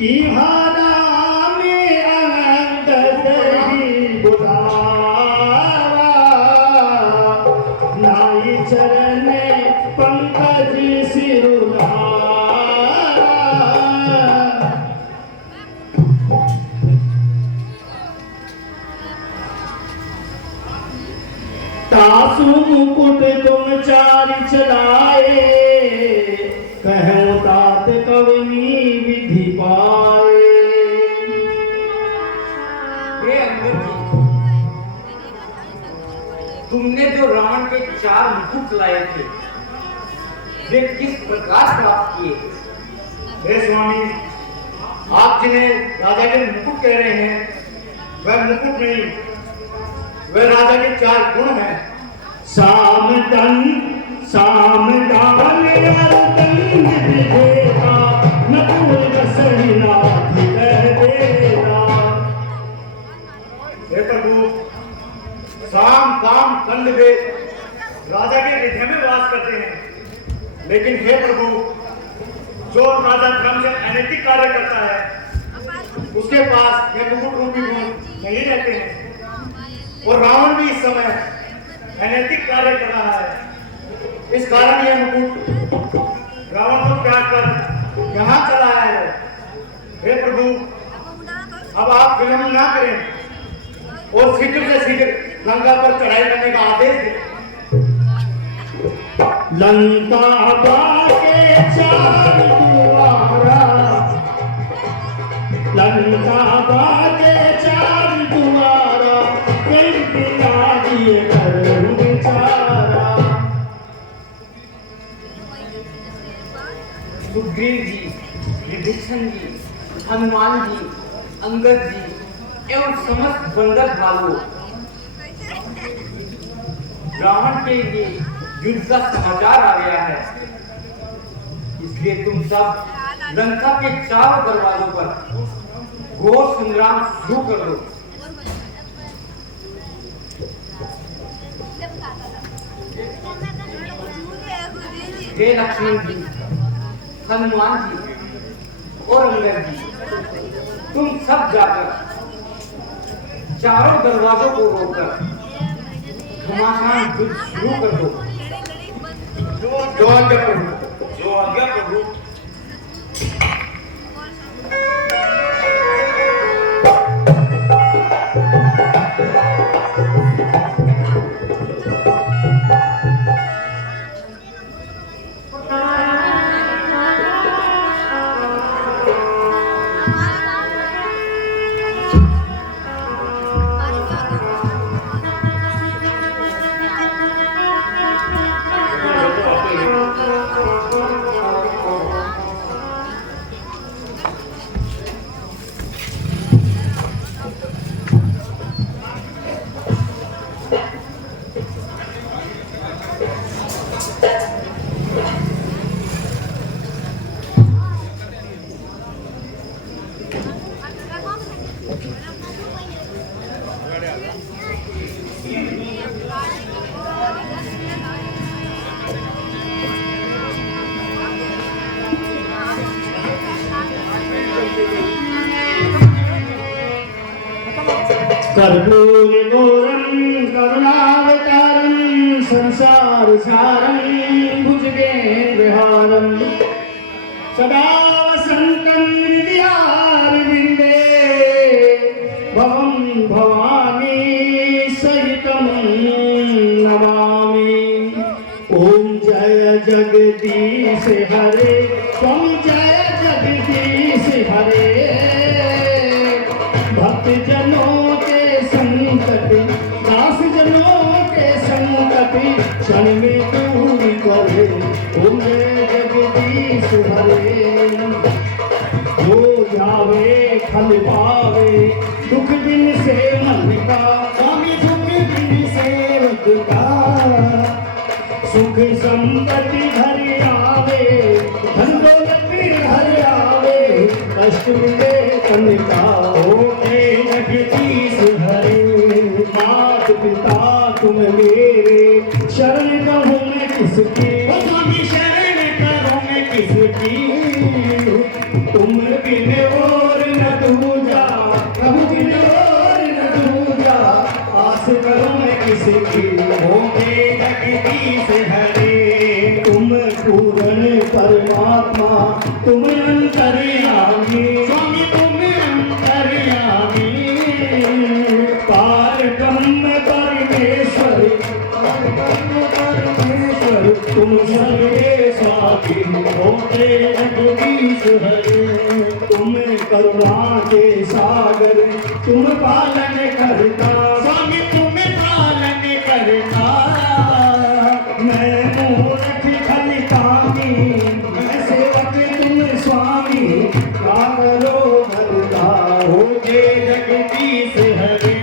इहाना में अंगद ही बुलावा नाई चरण पंकज सिरुलारा तासु मुकुट तुम चारि चलाए कहो तात कवनी विधि पाए। हे अंगद जी, तुमने जो रावण के 4 मुकुट लाए थे वे किस प्रकार प्राप्त किए? हे स्वामी, आप जिन्हें राजा के मुकुट कह रहे हैं वह मुकुट नहीं, वह राजा के 4 गुण हैं। सामदन सामदान और दंड विधेयता नकुल सहीनाथ कह देना। हे प्रभु, साम दाम दंड वेद राजा के हृदय में वास करते हैं, लेकिन हे प्रभु, जो राजा धर्म से अनैतिक कार्य करता है उसके पास ये मुकुट रूपी गुण नहीं रहते हैं। और रावण भी इस समय अनैतिक कार्य कर रहा है, इस कारण यह मुकुट रावण को त्याग कर यहाँ चला है। हे प्रभु, अब आप विलंब ना करें और शीघ्र से शीघ्र लंका पर चढ़ाई करने का आदेश दें। लंका बाके 4 दुआरा, लंका बाके 4 दुआरा, कई बिना दिए करूं बेचारा। सुग्रीव जी, विभीषण जी, हनुमान जी, अंगद जी एवं समस्त बंदर भालू रावण के लिए युद्ध का समाचार आ गया है, इसलिए तुम सब लंका के 4 दरवाजों पर घोर संग्राम शुरू कर दो। हे लक्ष्मण जी, हनुमान जी और अंगद जी, तुम सब जाकर 4 दरवाजों को रोककर घमासान युद्ध शुरू कर दो। जो आज्ञा प्रभु। जो आज्ञा प्रभु। कर्पूर गौरम करुणावतारम संसार सारम भुजगेन्द्रहारम सदा वसंतम हृदयारविंदे से हरे स्वामी जय जगदीश हरे भक्त जनों के संकट दास जनों के संकट क्षण में दूर करे ओम जय जगदीश हरे जो जावे फल पावे दुख दिन से मन का स्वामी दुख दिन सेवक का सुख संपत्ति घर आवे धन दौलत घर आवे कष्ट मिले तन का ओके जगदीश हरे मात पिता तुम मेरे शरण कहूँ मैं किसकी स्वामी शरण कहूँ मैं किसकी तुम बिन और न दूजा प्रभु बिन और न दूजा आस करो मैं किसकी ओके जगदीश हरे तुम पूर्ण परमात्मा तुम अंतर्यामी स्वामी तुम अंतर्यामी पार ब्रह्म परमेश्वर तुम सर्वे स्वामी होते जगदीश हरे तुम करुणा के सागर तुम पालन करता स्वामी तुम पालन करता मैं मूर्ख खलितानी मैं सेवक तुम स्वामी कारो भरता हो जे जगदीश हरे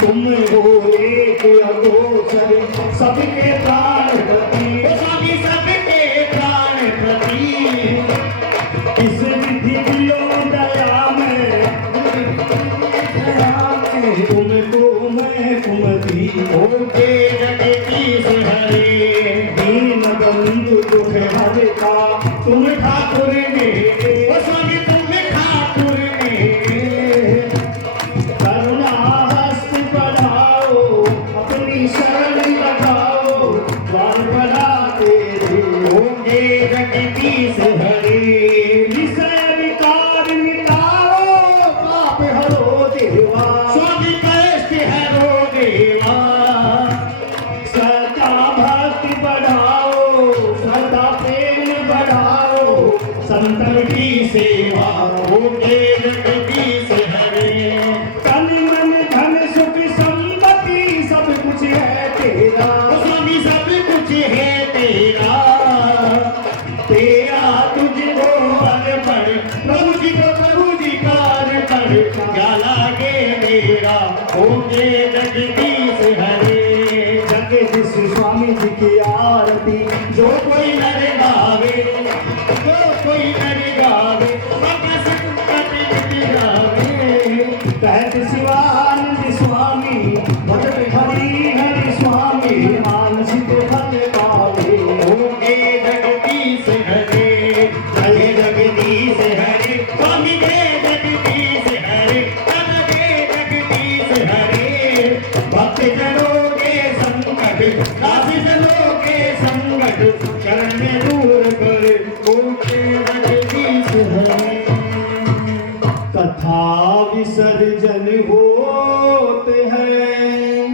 तुम हो एक अगोचर सबके प्राणपति स्वामी सबके प्राणपति इस विधि दिलो दया में तुमको मैं कुमति हो के जगदीश हरे दीन बंधु दुख हरता तुम ठाकुर मेरे स्वामी तुम ठाकुर मेरे करुणा हस्त बढ़ाओ अपनी शरण लगाओ द्वार बड़ा तेरे होंगे जगदीश हरे विषय विकार मिटाओ पाप हरो देवा स्वामी कष्ट हरो देवा सदा भक्ति बढ़ाओ सदा प्रेम बढ़ाओ संतन की सेवा होंगे जगदीश हरे तन मन धन सुख संपत्ति सब कुछ है तेरा स्वामी सब कुछ है तेरा तेरा तुझको अर्पण प्रभु जी को प्रभु जी का अर्पण क्या लागे मेरा होंगे जगदीश हरे जगदीश स्वामी जी की आरती जो कोई नर गावे जो कोई नर गावे बाबा संकट मिट जावे कहत शिवानंद स्वामी भगत हरि हरि स्वामी आनंद फल पावे होंगे जगदीश हरे जय जगदीश हरे स्वामी जय जगदीश हरे जय जगदीश हरे भक्त जनों के संकट दास जनों के संकट शरण में दूर करे होंगे जगदीश हरे कथा विसर्जन होते हैं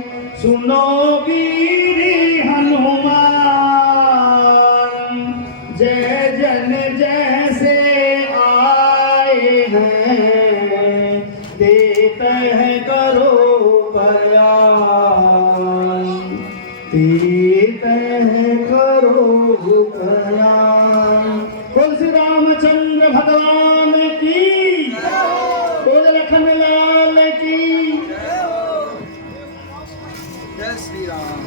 सुनो वीर हनुमान जय जन जैसे आए हैं देते हैं करो कल्याण देते हैं करो कल्याण बोल श्री रामचंद्र भगवान की बोल लखन लाल की जय श्री राम